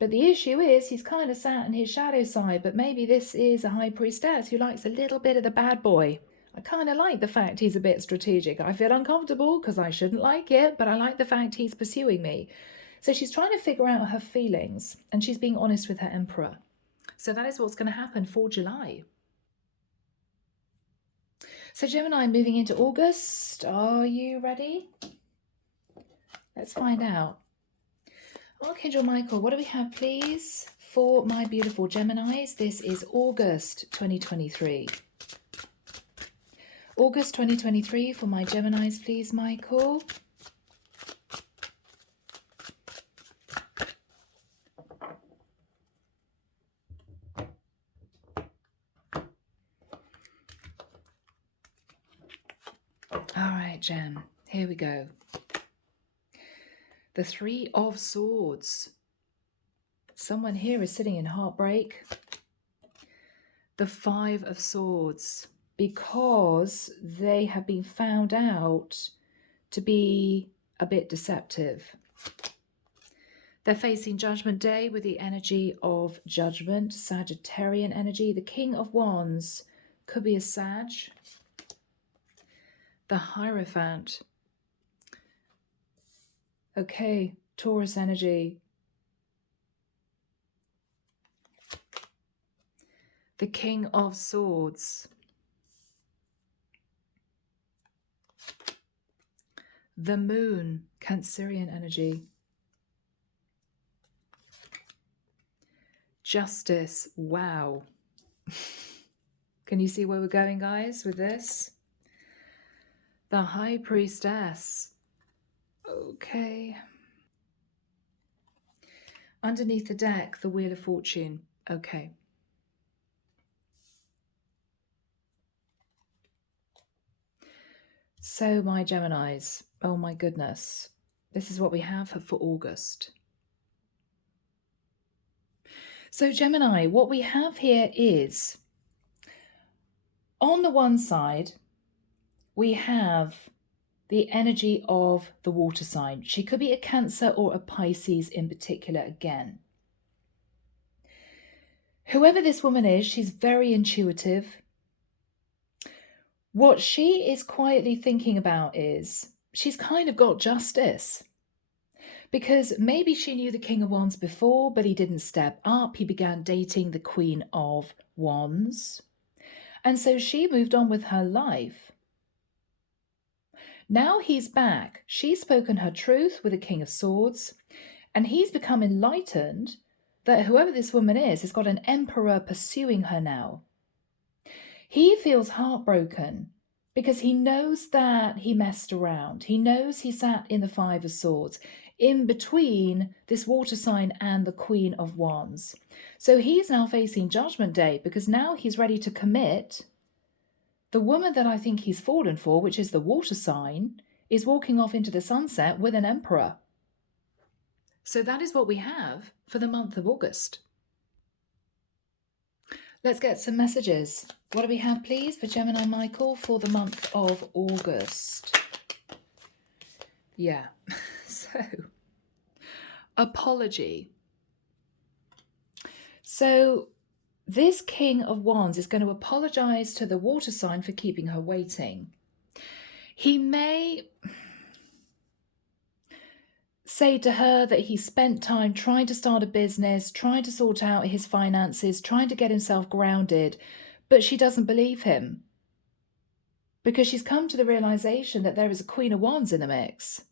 But the issue is he's kind of sat in his shadow side, but maybe this is a high priestess who likes a little bit of the bad boy. I kind of like the fact he's a bit strategic. I feel uncomfortable because I shouldn't like it, but I like the fact he's pursuing me. So she's trying to figure out her feelings, and she's being honest with her Emperor. So that is what's going to happen for July. So Gemini, moving into August. Are you ready? Let's find out. Archangel Michael, what do we have, please, for my beautiful Geminis? This is August 2023. August 2023 for my Geminis, please, Michael. All right, Gem, here we go. The Three of Swords. Someone here is sitting in heartbreak. The Five of Swords, because they have been found out to be a bit deceptive. They're facing Judgment Day with the energy of Judgment, Sagittarian energy. The King of Wands could be a Sag. The Hierophant. Okay, Taurus energy. The King of Swords. The Moon, Cancerian energy. Justice, wow. Can you see where we're going, guys, with this? The High Priestess. Okay. Underneath the deck, the Wheel of Fortune. Okay. So, my Geminis, oh my goodness, this is what we have for August. So, Gemini, what we have here is, on the one side, we have the energy of the water sign. She could be a Cancer or a Pisces in particular again. Whoever this woman is, she's very intuitive. What she is quietly thinking about is she's kind of got justice. Because maybe she knew the King of Wands before, but he didn't step up. He began dating the Queen of Wands. And so she moved on with her life. Now he's back. She's spoken her truth with the King of Swords. And he's become enlightened that whoever this woman is has got an emperor pursuing her now. He feels heartbroken because he knows that he messed around. He knows he sat in the Five of Swords, in between this water sign and the Queen of Wands. So he's now facing Judgment Day because now he's ready to commit. The woman that I think he's fallen for, which is the water sign, is walking off into the sunset with an emperor. So that is what we have for the month of August. Let's get some messages. What do we have, please, for Gemini Michael for the month of August? Yeah, so apology. So this King of Wands is going to apologize to the water sign for keeping her waiting. He may say to her that he spent time trying to start a business, trying to sort out his finances, trying to get himself grounded, but she doesn't believe him because she's come to the realization that there is a Queen of Wands in the mix.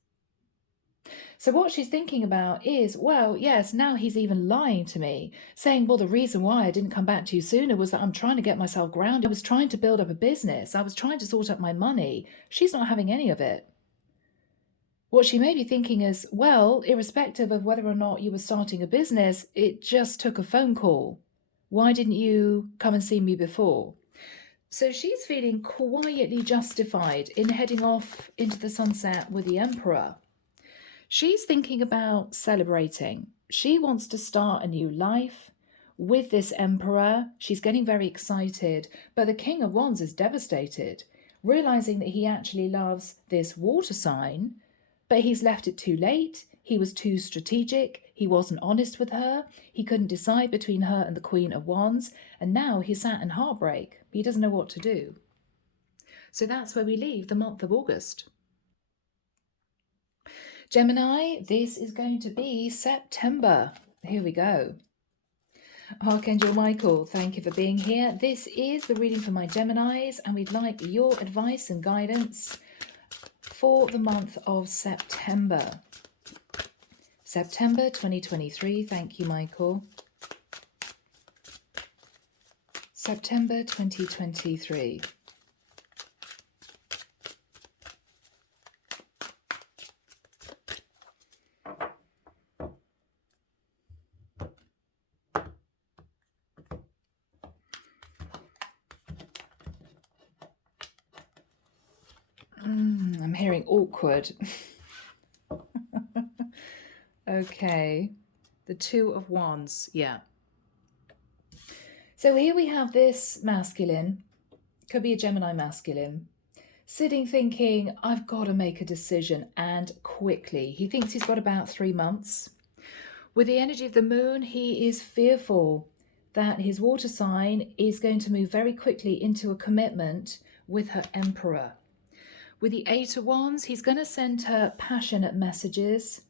So what she's thinking about is, well, yes, now he's even lying to me, saying, well, the reason why I didn't come back to you sooner was that I'm trying to get myself grounded. I was trying to build up a business. I was trying to sort out my money. She's not having any of it. What she may be thinking is, well, irrespective of whether or not you were starting a business, it just took a phone call. Why didn't you come and see me before? So she's feeling quietly justified in heading off into the sunset with the Emperor. She's thinking about celebrating. She wants to start a new life with this Emperor. She's getting very excited, but the King of Wands is devastated, realizing that he actually loves this water sign, but he's left it too late. He was too strategic. He wasn't honest with her. He couldn't decide between her and the Queen of Wands. And now he's sat in heartbreak. He doesn't know what to do. So that's where we leave the month of August. Gemini, this is going to be September. Here we go. Archangel Michael, thank you for being here. This is the reading for my Geminis, and we'd like your advice and guidance for the month of September. September 2023. Thank you, Michael. September 2023. I'm hearing awkward. Okay. The Two of Wands. Yeah. So here we have this masculine, could be a Gemini masculine, sitting thinking, I've got to make a decision, and quickly. He thinks he's got about 3 months. With the energy of the moon, he is fearful that his water sign is going to move very quickly into a commitment with her Emperor. With the Eight of Wands, he's going to send her passionate messages.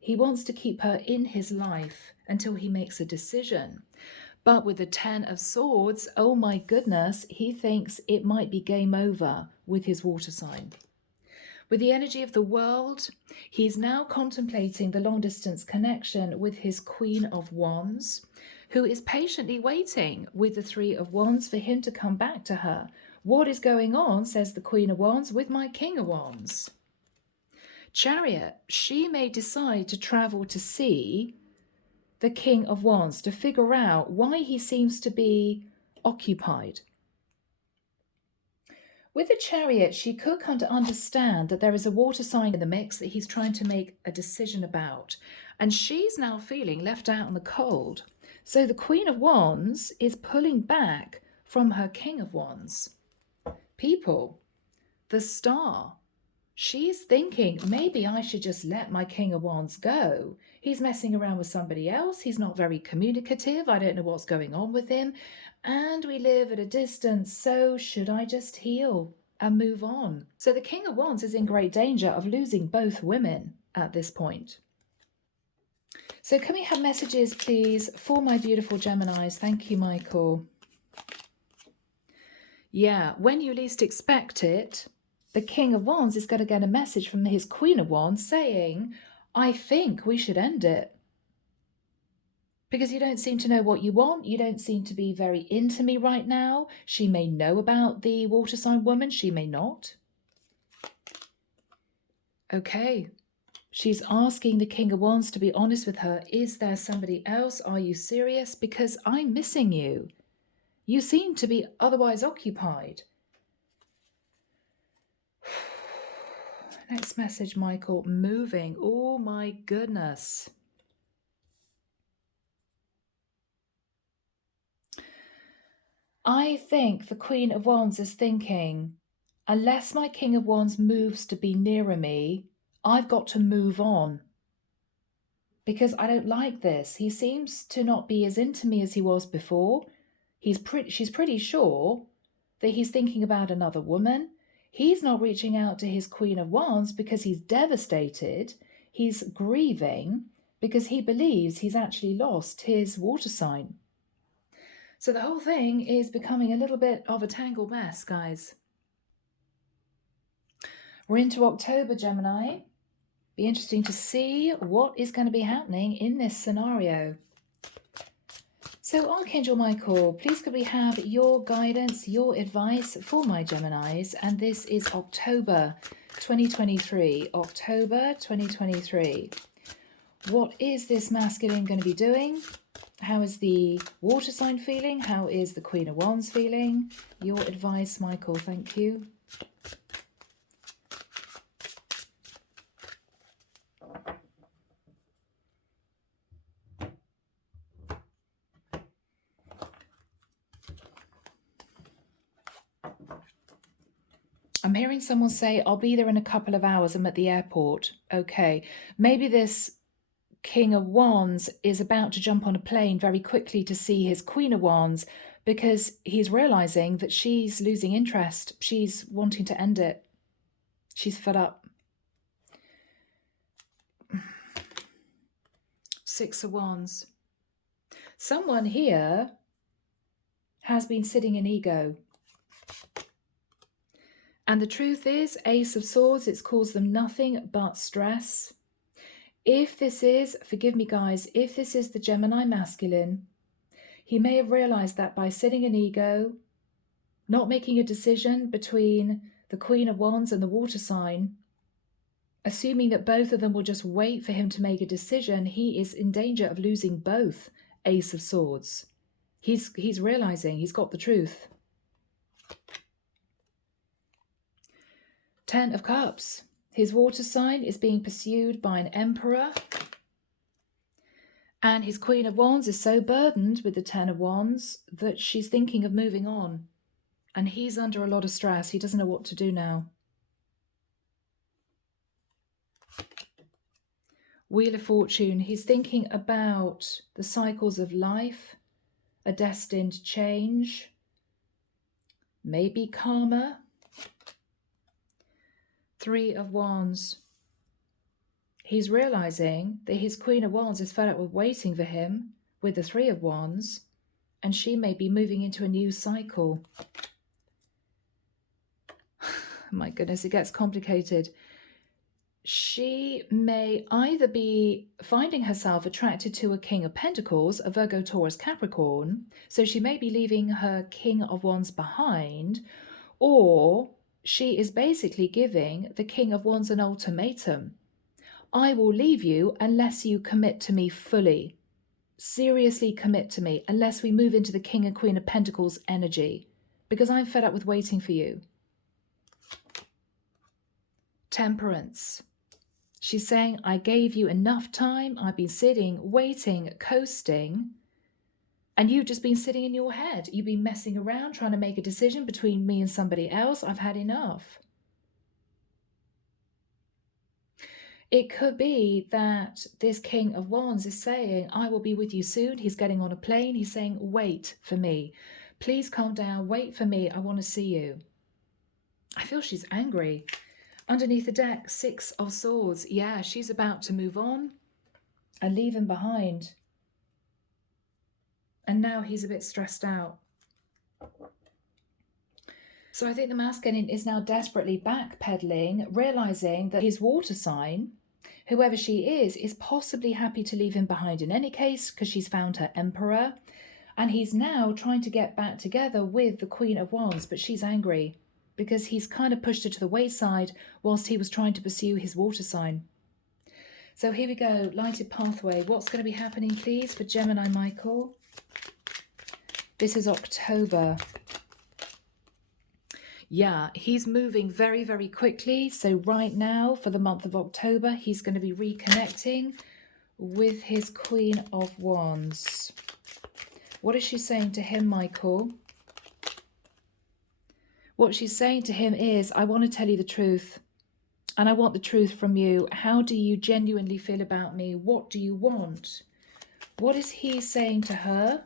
He wants to keep her in his life until he makes a decision. But with the Ten of Swords, oh my goodness, he thinks it might be game over with his water sign. With the energy of the world, he's now contemplating the long-distance connection with his Queen of Wands, who is patiently waiting with the Three of Wands for him to come back to her What is going on, says the Queen of Wands, with my King of Wands? Chariot, she may decide to travel to see the King of Wands to figure out why he seems to be occupied. With the Chariot, she could come to understand that there is a water sign in the mix that he's trying to make a decision about. And she's now feeling left out in the cold. So the Queen of Wands is pulling back from her King of Wands. People, the Star, she's thinking, maybe I should just let my King of Wands go. He's messing around with somebody else. He's not very communicative. I don't know what's going on with him. And we live at a distance, so should I just heal and move on? So the King of Wands is in great danger of losing both women at this point. So can we have messages, please, for my beautiful Geminis? Thank you, Michael. Yeah, when you least expect it, the King of Wands is going to get a message from his Queen of Wands saying, I think we should end it. Because you don't seem to know what you want. You don't seem to be very into me right now. She may know about the water sign woman. She may not. Okay. She's asking the King of Wands to be honest with her. Is there somebody else? Are you serious? Because I'm missing you. You seem to be otherwise occupied. Next message, Michael. Moving. Oh my goodness. I think the Queen of Wands is thinking, unless my King of Wands moves to be nearer me, I've got to move on. Because I don't like this. He seems to not be as into me as he was before. She's pretty sure that he's thinking about another woman. He's not reaching out to his Queen of Wands because he's devastated. He's grieving because he believes he's actually lost his water sign. So the whole thing is becoming a little bit of a tangled mess, guys. We're into October, Gemini. Be interesting to see what is going to be happening in this scenario. So Archangel Michael, please could we have your guidance, your advice for my Geminis? And this is October 2023. October 2023. What is this masculine going to be doing? How is the water sign feeling? How is the Queen of Wands feeling? Your advice, Michael. Thank you. I'm hearing someone say, I'll be there in a couple of hours. I'm at the airport. Okay. Maybe this King of Wands is about to jump on a plane very quickly to see his Queen of Wands because he's realizing that she's losing interest. She's wanting to end it. She's fed up. Six of Wands. Someone here has been sitting in ego. And the truth is, Ace of Swords, it's caused them nothing but stress. If this is, forgive me guys, if this is the Gemini masculine, he may have realized that by sitting in ego, not making a decision between the Queen of Wands and the water sign, assuming that both of them will just wait for him to make a decision, he is in danger of losing both Ace of Swords. He's realizing he's got the truth. Ten of Cups. His water sign is being pursued by an Emperor. And his Queen of Wands is so burdened with the Ten of Wands that she's thinking of moving on. And he's under a lot of stress. He doesn't know what to do now. Wheel of Fortune. He's thinking about the cycles of life, a destined change, maybe karma. Three of Wands. He's realizing that his Queen of Wands is fed up with waiting for him with the Three of Wands, and she may be moving into a new cycle. My goodness, it gets complicated. She may either be finding herself attracted to a King of Pentacles, a Virgo, Taurus, Capricorn, so she may be leaving her King of Wands behind, Or she is basically giving the King of Wands an ultimatum. I will leave you unless you commit to me fully. Seriously commit to me unless we move into the King and Queen of Pentacles energy, because I'm fed up with waiting for you. Temperance. She's saying, I gave you enough time. I've been sitting, waiting, coasting, and you've just been sitting in your head. You've been messing around, trying to make a decision between me and somebody else. I've had enough. It could be that this King of Wands is saying, I will be with you soon. He's getting on a plane. He's saying, wait for me. Please calm down. Wait for me. I want to see you. I feel she's angry. Underneath the deck, 6 of Swords. Yeah, she's about to move on and leave him behind. And now he's a bit stressed out. So I think the masculine is now desperately backpedaling, realizing that his water sign, whoever she is possibly happy to leave him behind in any case because she's found her emperor. And he's now trying to get back together with the Queen of Wands, but she's angry because he's kind of pushed her to the wayside whilst he was trying to pursue his water sign. So here we go, lighted pathway. What's going to be happening, please, for Gemini Michael? This is October. Yeah, he's moving very, very quickly. So right now, for the month of October, he's going to be reconnecting with his Queen of Wands. What is she saying to him, Michael? What she's saying to him is, I want to tell you the truth. And I want the truth from you. How do you genuinely feel about me? What do you want? What is he saying to her?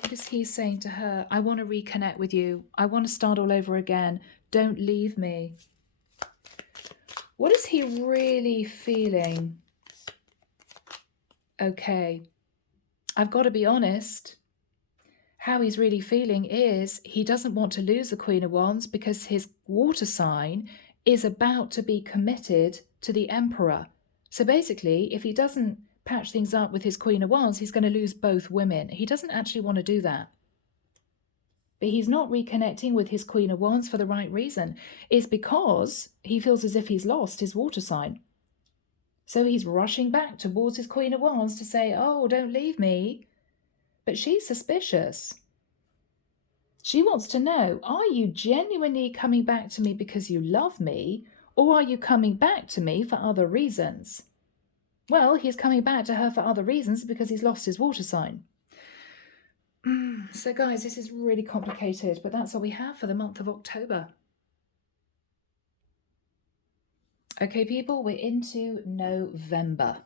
What is he saying to her? I want to reconnect with you. I want to start all over again. Don't leave me. What is he really feeling? Okay, I've got to be honest. How he's really feeling is he doesn't want to lose the Queen of Wands because his water sign is about to be committed to the Emperor. So basically, if he doesn't patch things up with his Queen of Wands, he's going to lose both women. He doesn't actually want to do that. But he's not reconnecting with his Queen of Wands for the right reason. It's because he feels as if he's lost his water sign. So he's rushing back towards his Queen of Wands to say, oh, don't leave me. But she's suspicious. She wants to know, are you genuinely coming back to me because you love me, or are you coming back to me for other reasons? Well, he's coming back to her for other reasons because he's lost his water sign. So guys, this is really complicated, but that's all we have for the month of October. Okay, people, we're into November.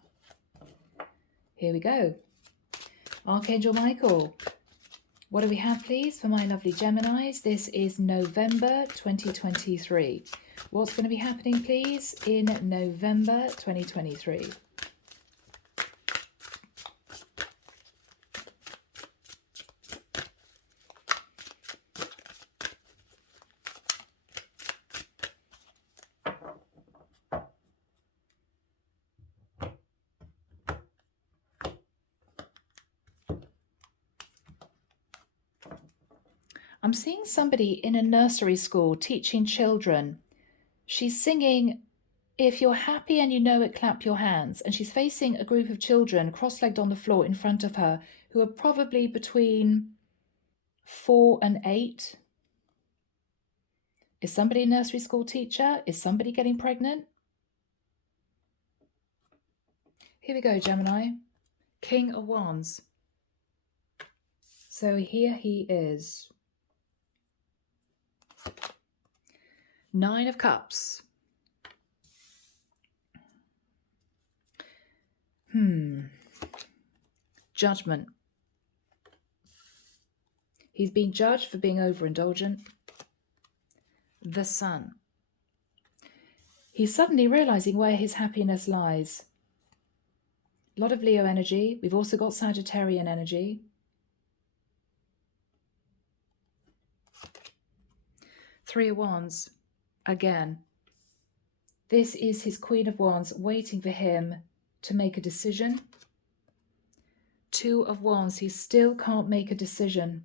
Here we go. Archangel Michael, what do we have, please, for my lovely Geminis? This is November 2023. What's going to be happening, please, in November 2023? I'm seeing somebody in a nursery school teaching children. She's singing, if you're happy and you know it, clap your hands. And she's facing a group of children cross-legged on the floor in front of her who are probably between 4 and 8. Is somebody a nursery school teacher? Is somebody getting pregnant? Here we go, Gemini. King of Wands. So here he is. 9 of Cups. Judgment. He's been judged for being overindulgent. The Sun. He's suddenly realizing where his happiness lies. A lot of Leo energy. We've also got Sagittarian energy. Three of Wands. Again. This is his Queen of Wands waiting for him to make a decision. 2 of Wands. He still can't make a decision.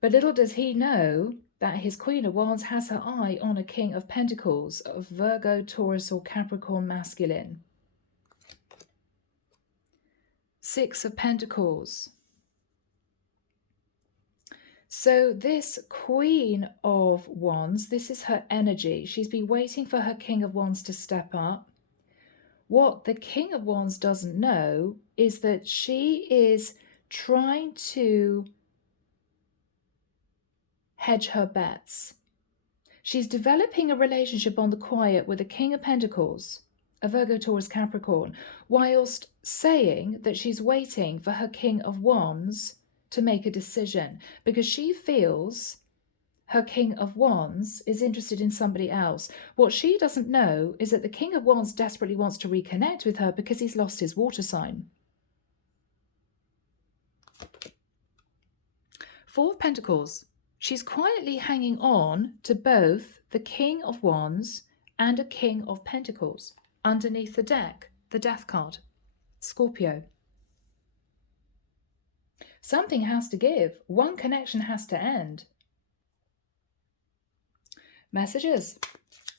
But little does he know that his Queen of Wands has her eye on a King of Pentacles of Virgo, Taurus, or Capricorn masculine. Six of Pentacles. So this Queen of Wands, this is her energy. She's been waiting for her King of Wands to step up. What the King of Wands doesn't know is that she is trying to hedge her bets. She's developing a relationship on the quiet with the King of Pentacles, a Virgo, Taurus, Capricorn, whilst saying that she's waiting for her King of Wands to make a decision, because she feels her King of Wands is interested in somebody else. What she doesn't know is that the King of Wands desperately wants to reconnect with her because he's lost his water sign. Four of Pentacles. She's quietly hanging on to both the King of Wands and a King of Pentacles. Underneath the deck, the Death card, Scorpio. Something has to give. One connection has to end. Messages.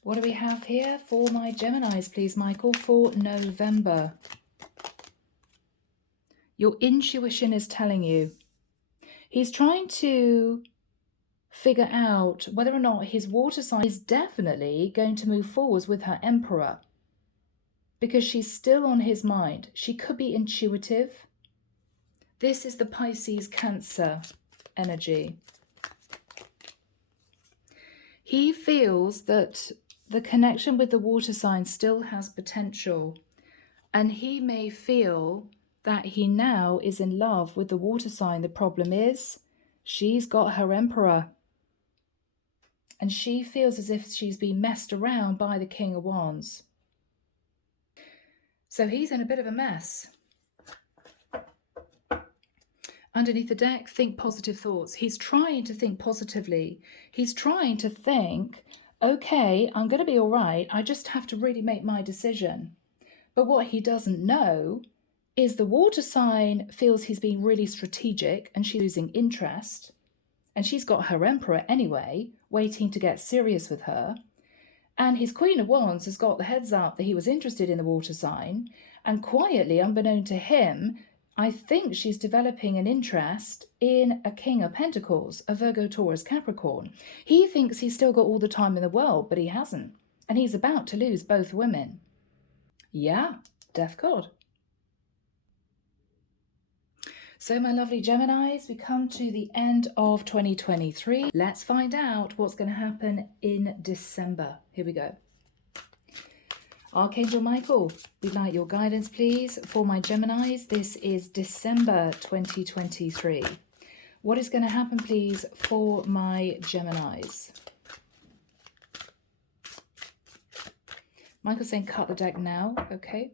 What do we have here for my Geminis, please, Michael, for November? Your intuition is telling you. He's trying to figure out whether or not his water sign is definitely going to move forwards with her Emperor, because she's still on his mind. She could be intuitive. This is the Pisces Cancer energy. He feels that the connection with the water sign still has potential, and he may feel that he now is in love with the water sign. The problem is she's got her Emperor, and she feels as if she's been messed around by the King of Wands. So he's in a bit of a mess. Underneath the deck, think positive thoughts. He's trying to think positively. He's trying to think, okay, I'm going to be all right. I just have to really make my decision. But what he doesn't know is the water sign feels he's being really strategic and she's losing interest. And she's got her Emperor anyway, waiting to get serious with her. And his Queen of Wands has got the heads up that he was interested in the water sign. And quietly, unbeknown to him, I think she's developing an interest in a King of Pentacles, a Virgo, Taurus, Capricorn. He thinks he's still got all the time in the world, but he hasn't. And he's about to lose both women. Yeah, Death card. So my lovely Geminis, we come to the end of 2023. Let's find out what's going to happen in December. Here we go. Archangel Michael, we'd like your guidance, please, for my Geminis. This is December 2023. What is going to happen, please, for my Geminis? Michael's saying cut the deck now. Okay.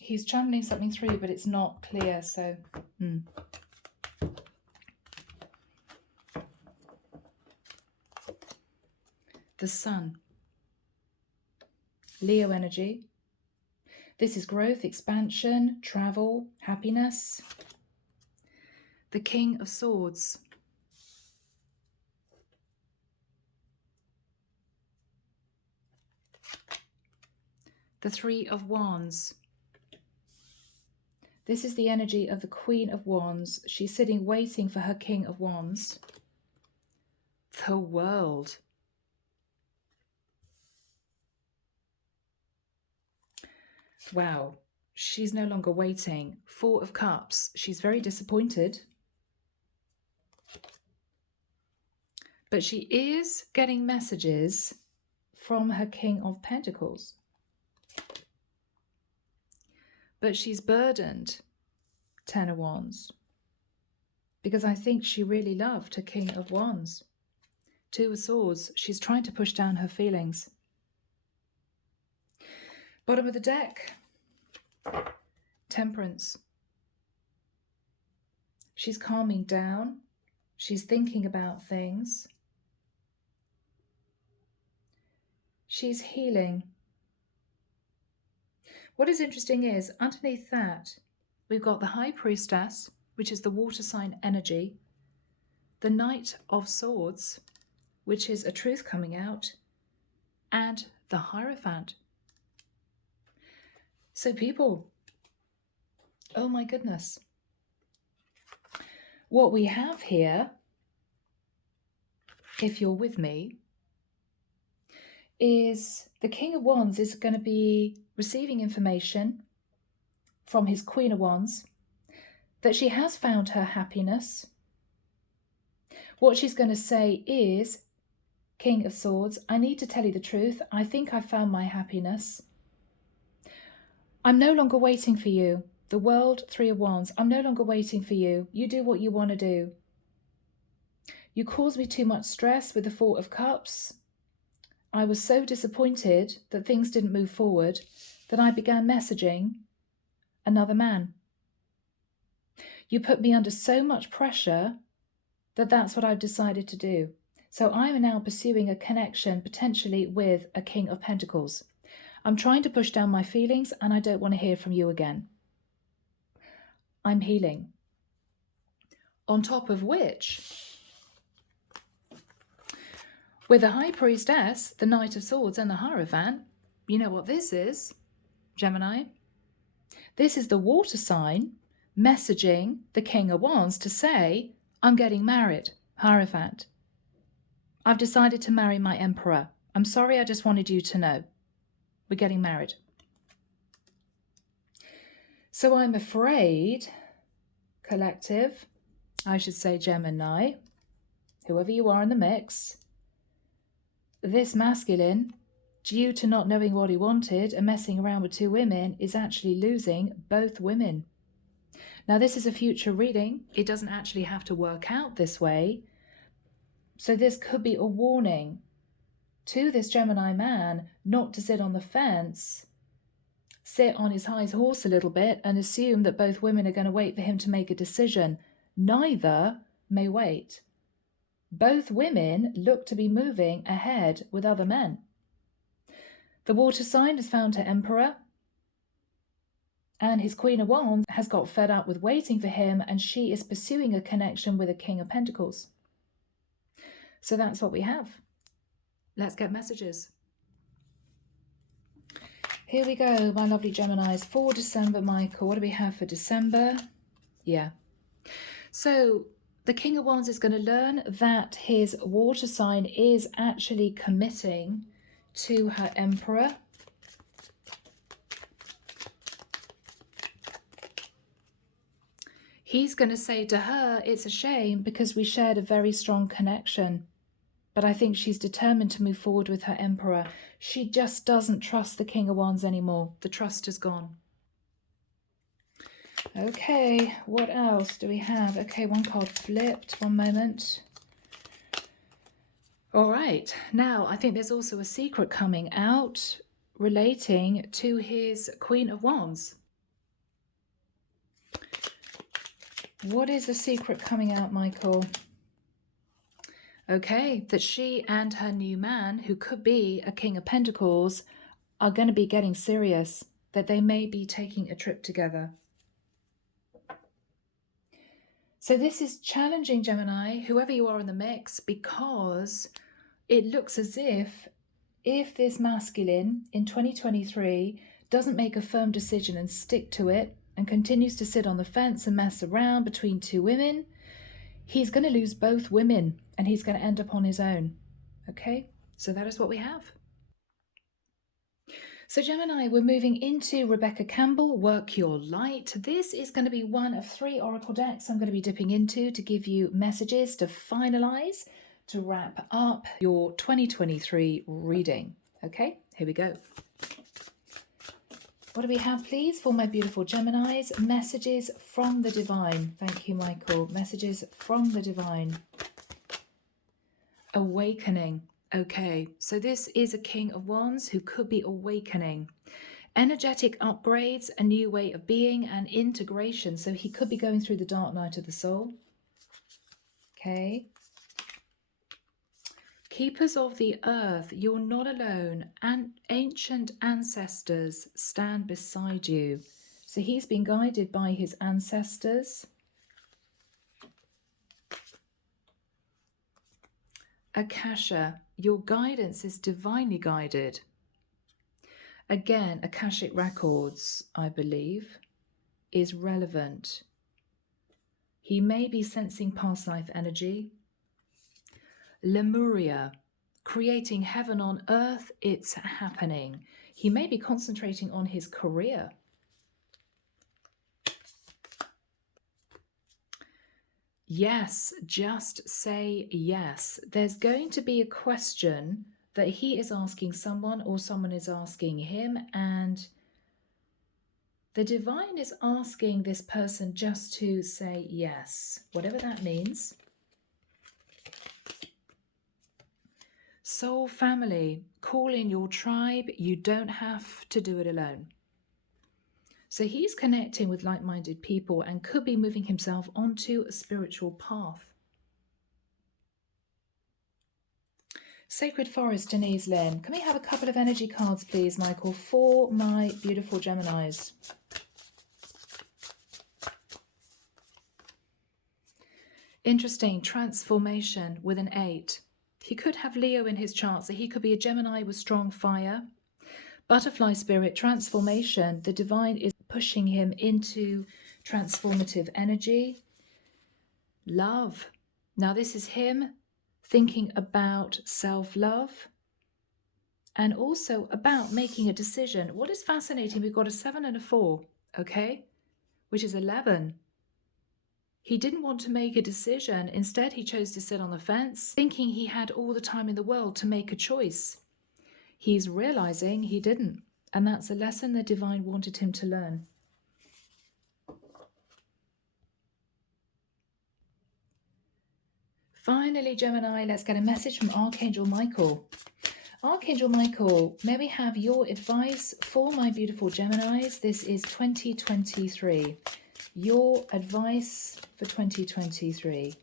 He's channeling something through, but it's not clear, so... The Sun. Leo energy. This is growth, expansion, travel, happiness. The King of Swords. The Three of Wands. This is the energy of the Queen of Wands. She's sitting waiting for her King of Wands. The World. Wow, she's no longer waiting. Four of Cups. She's very disappointed. But she is getting messages from her King of Pentacles. But she's burdened, Ten of Wands. Because I think she really loved her King of Wands. Two of Swords. She's trying to push down her feelings. Bottom of the deck. Temperance. She's calming down. She's thinking about things. She's healing. What is interesting is underneath that, we've got the High Priestess, which is the water sign energy, the Knight of Swords, which is a truth coming out, and the Hierophant. So people, oh my goodness. What we have here, if you're with me, is the King of Wands is going to be receiving information from his Queen of Wands that she has found her happiness. What she's going to say is, King of Swords, I need to tell you the truth. I think I found my happiness. I'm no longer waiting for you. The World, Three of Wands. I'm no longer waiting for you. You do what you want to do. You caused me too much stress with the Four of Cups. I was so disappointed that things didn't move forward that I began messaging another man. You put me under so much pressure that that's what I've decided to do. So I'm now pursuing a connection potentially with a King of Pentacles. I'm trying to push down my feelings and I don't want to hear from you again. I'm healing. On top of which, with the High Priestess, the Knight of Swords and the Hierophant, you know what this is, Gemini? This is the water sign messaging the King of Wands to say, I'm getting married, Hierophant. I've decided to marry my Emperor. I'm sorry, I just wanted you to know. We're getting married. So I'm afraid, collective, I should say Gemini, whoever you are in the mix, this masculine, due to not knowing what he wanted and messing around with two women, is actually losing both women. Now, this is a future reading. It doesn't actually have to work out this way. So this could be a warning to this Gemini man not to sit on the fence, sit on his high horse a little bit and assume that both women are going to wait for him to make a decision. Neither may wait. Both women look to be moving ahead with other men. The water sign has found her Emperor, and his Queen of Wands has got fed up with waiting for him, and she is pursuing a connection with a King of Pentacles. So that's what we have. Let's get messages. Here we go, my lovely Geminis, for December, Michael. What do we have for December? Yeah. So the King of Wands is going to learn that his water sign is actually committing to her Emperor. He's going to say to her, it's a shame because we shared a very strong connection. But I think she's determined to move forward with her Emperor. She just doesn't trust the King of Wands anymore. The trust is gone. Okay, what else do we have? Okay, one card flipped. One moment. All right, now I think there's also a secret coming out relating to his Queen of Wands. What is the secret coming out, Michael? Okay, that she and her new man, who could be a King of Pentacles, are going to be getting serious, that they may be taking a trip together. So this is challenging, Gemini, whoever you are in the mix, because it looks as if this masculine in 2023 doesn't make a firm decision and stick to it and continues to sit on the fence and mess around between two women, he's going to lose both women and he's going to end up on his own. Okay, so that is what we have. So Gemini, we're moving into Rebecca Campbell, Work Your Light. This is going to be one of 3 oracle decks I'm going to be dipping into to give you messages to finalize, to wrap up your 2023 reading. Okay, here we go. What do we have, please, for my beautiful Geminis? Messages from the divine. Thank you, Michael. Messages from the divine. Awakening. Okay, so this is a King of Wands who could be awakening. Energetic upgrades, a new way of being, and integration. So he could be going through the dark night of the soul. Okay. Keepers of the earth, you're not alone, and ancient ancestors stand beside you. So he's been guided by his ancestors. Akasha, your guidance is divinely guided. Again, Akashic Records, I believe, is relevant. He may be sensing past life energy. Lemuria, creating heaven on earth, it's happening. He may be concentrating on his career. Yes, just say yes. There's going to be a question that he is asking someone or someone is asking him, and the divine is asking this person just to say yes, whatever that means. Soul family, call in your tribe. You don't have to do it alone. So he's connecting with like-minded people and could be moving himself onto a spiritual path. Sacred Forest, Denise, Linn. Can we have a couple of energy cards, please, Michael, for my beautiful Geminis? Interesting, transformation with an 8. He could have Leo in his chart, so he could be a Gemini with strong fire. Butterfly spirit, transformation. The divine is pushing him into transformative energy. Love. Now this is him thinking about self-love and also about making a decision. What is fascinating, we've got a 7 and a 4, okay, which is 11. He didn't want to make a decision. Instead, he chose to sit on the fence, thinking he had all the time in the world to make a choice. He's realizing he didn't, and that's a lesson the divine wanted him to learn. Finally, Gemini, let's get a message from Archangel Michael. Archangel Michael, may we have your advice for my beautiful Geminis? This is 2023. Your advice for 2023.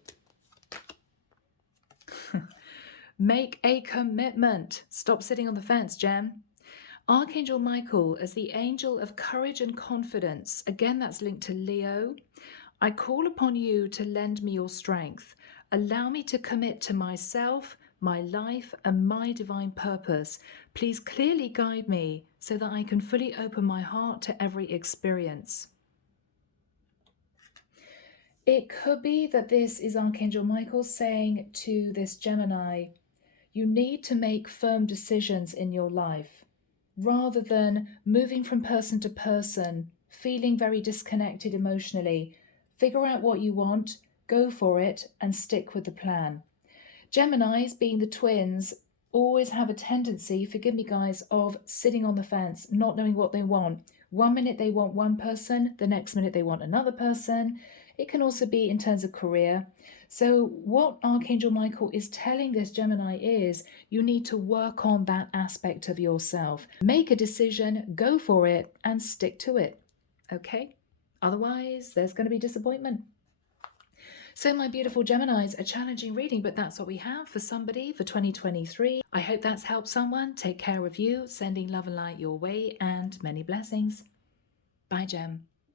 Make a commitment. Stop sitting on the fence, Gem. Archangel Michael, as the angel of courage and confidence, again, that's linked to Leo. I call upon you to lend me your strength. Allow me to commit to myself, my life, and my divine purpose. Please clearly guide me so that I can fully open my heart to every experience. It could be that this is Archangel Michael saying to this Gemini, you need to make firm decisions in your life rather than moving from person to person, feeling very disconnected emotionally. Figure out what you want, go for it, and stick with the plan. Geminis, being the twins, always have a tendency, forgive me guys, of sitting on the fence, not knowing what they want. 1 minute they want one person, the next minute they want another person. It can also be in terms of career. So what Archangel Michael is telling this Gemini is you need to work on that aspect of yourself. Make a decision, go for it, and stick to it. Okay? Otherwise, there's going to be disappointment. So my beautiful Geminis, a challenging reading, but that's what we have for somebody for 2023. I hope that's helped someone. Take care of you, sending love and light your way, and many blessings. Bye, Gem.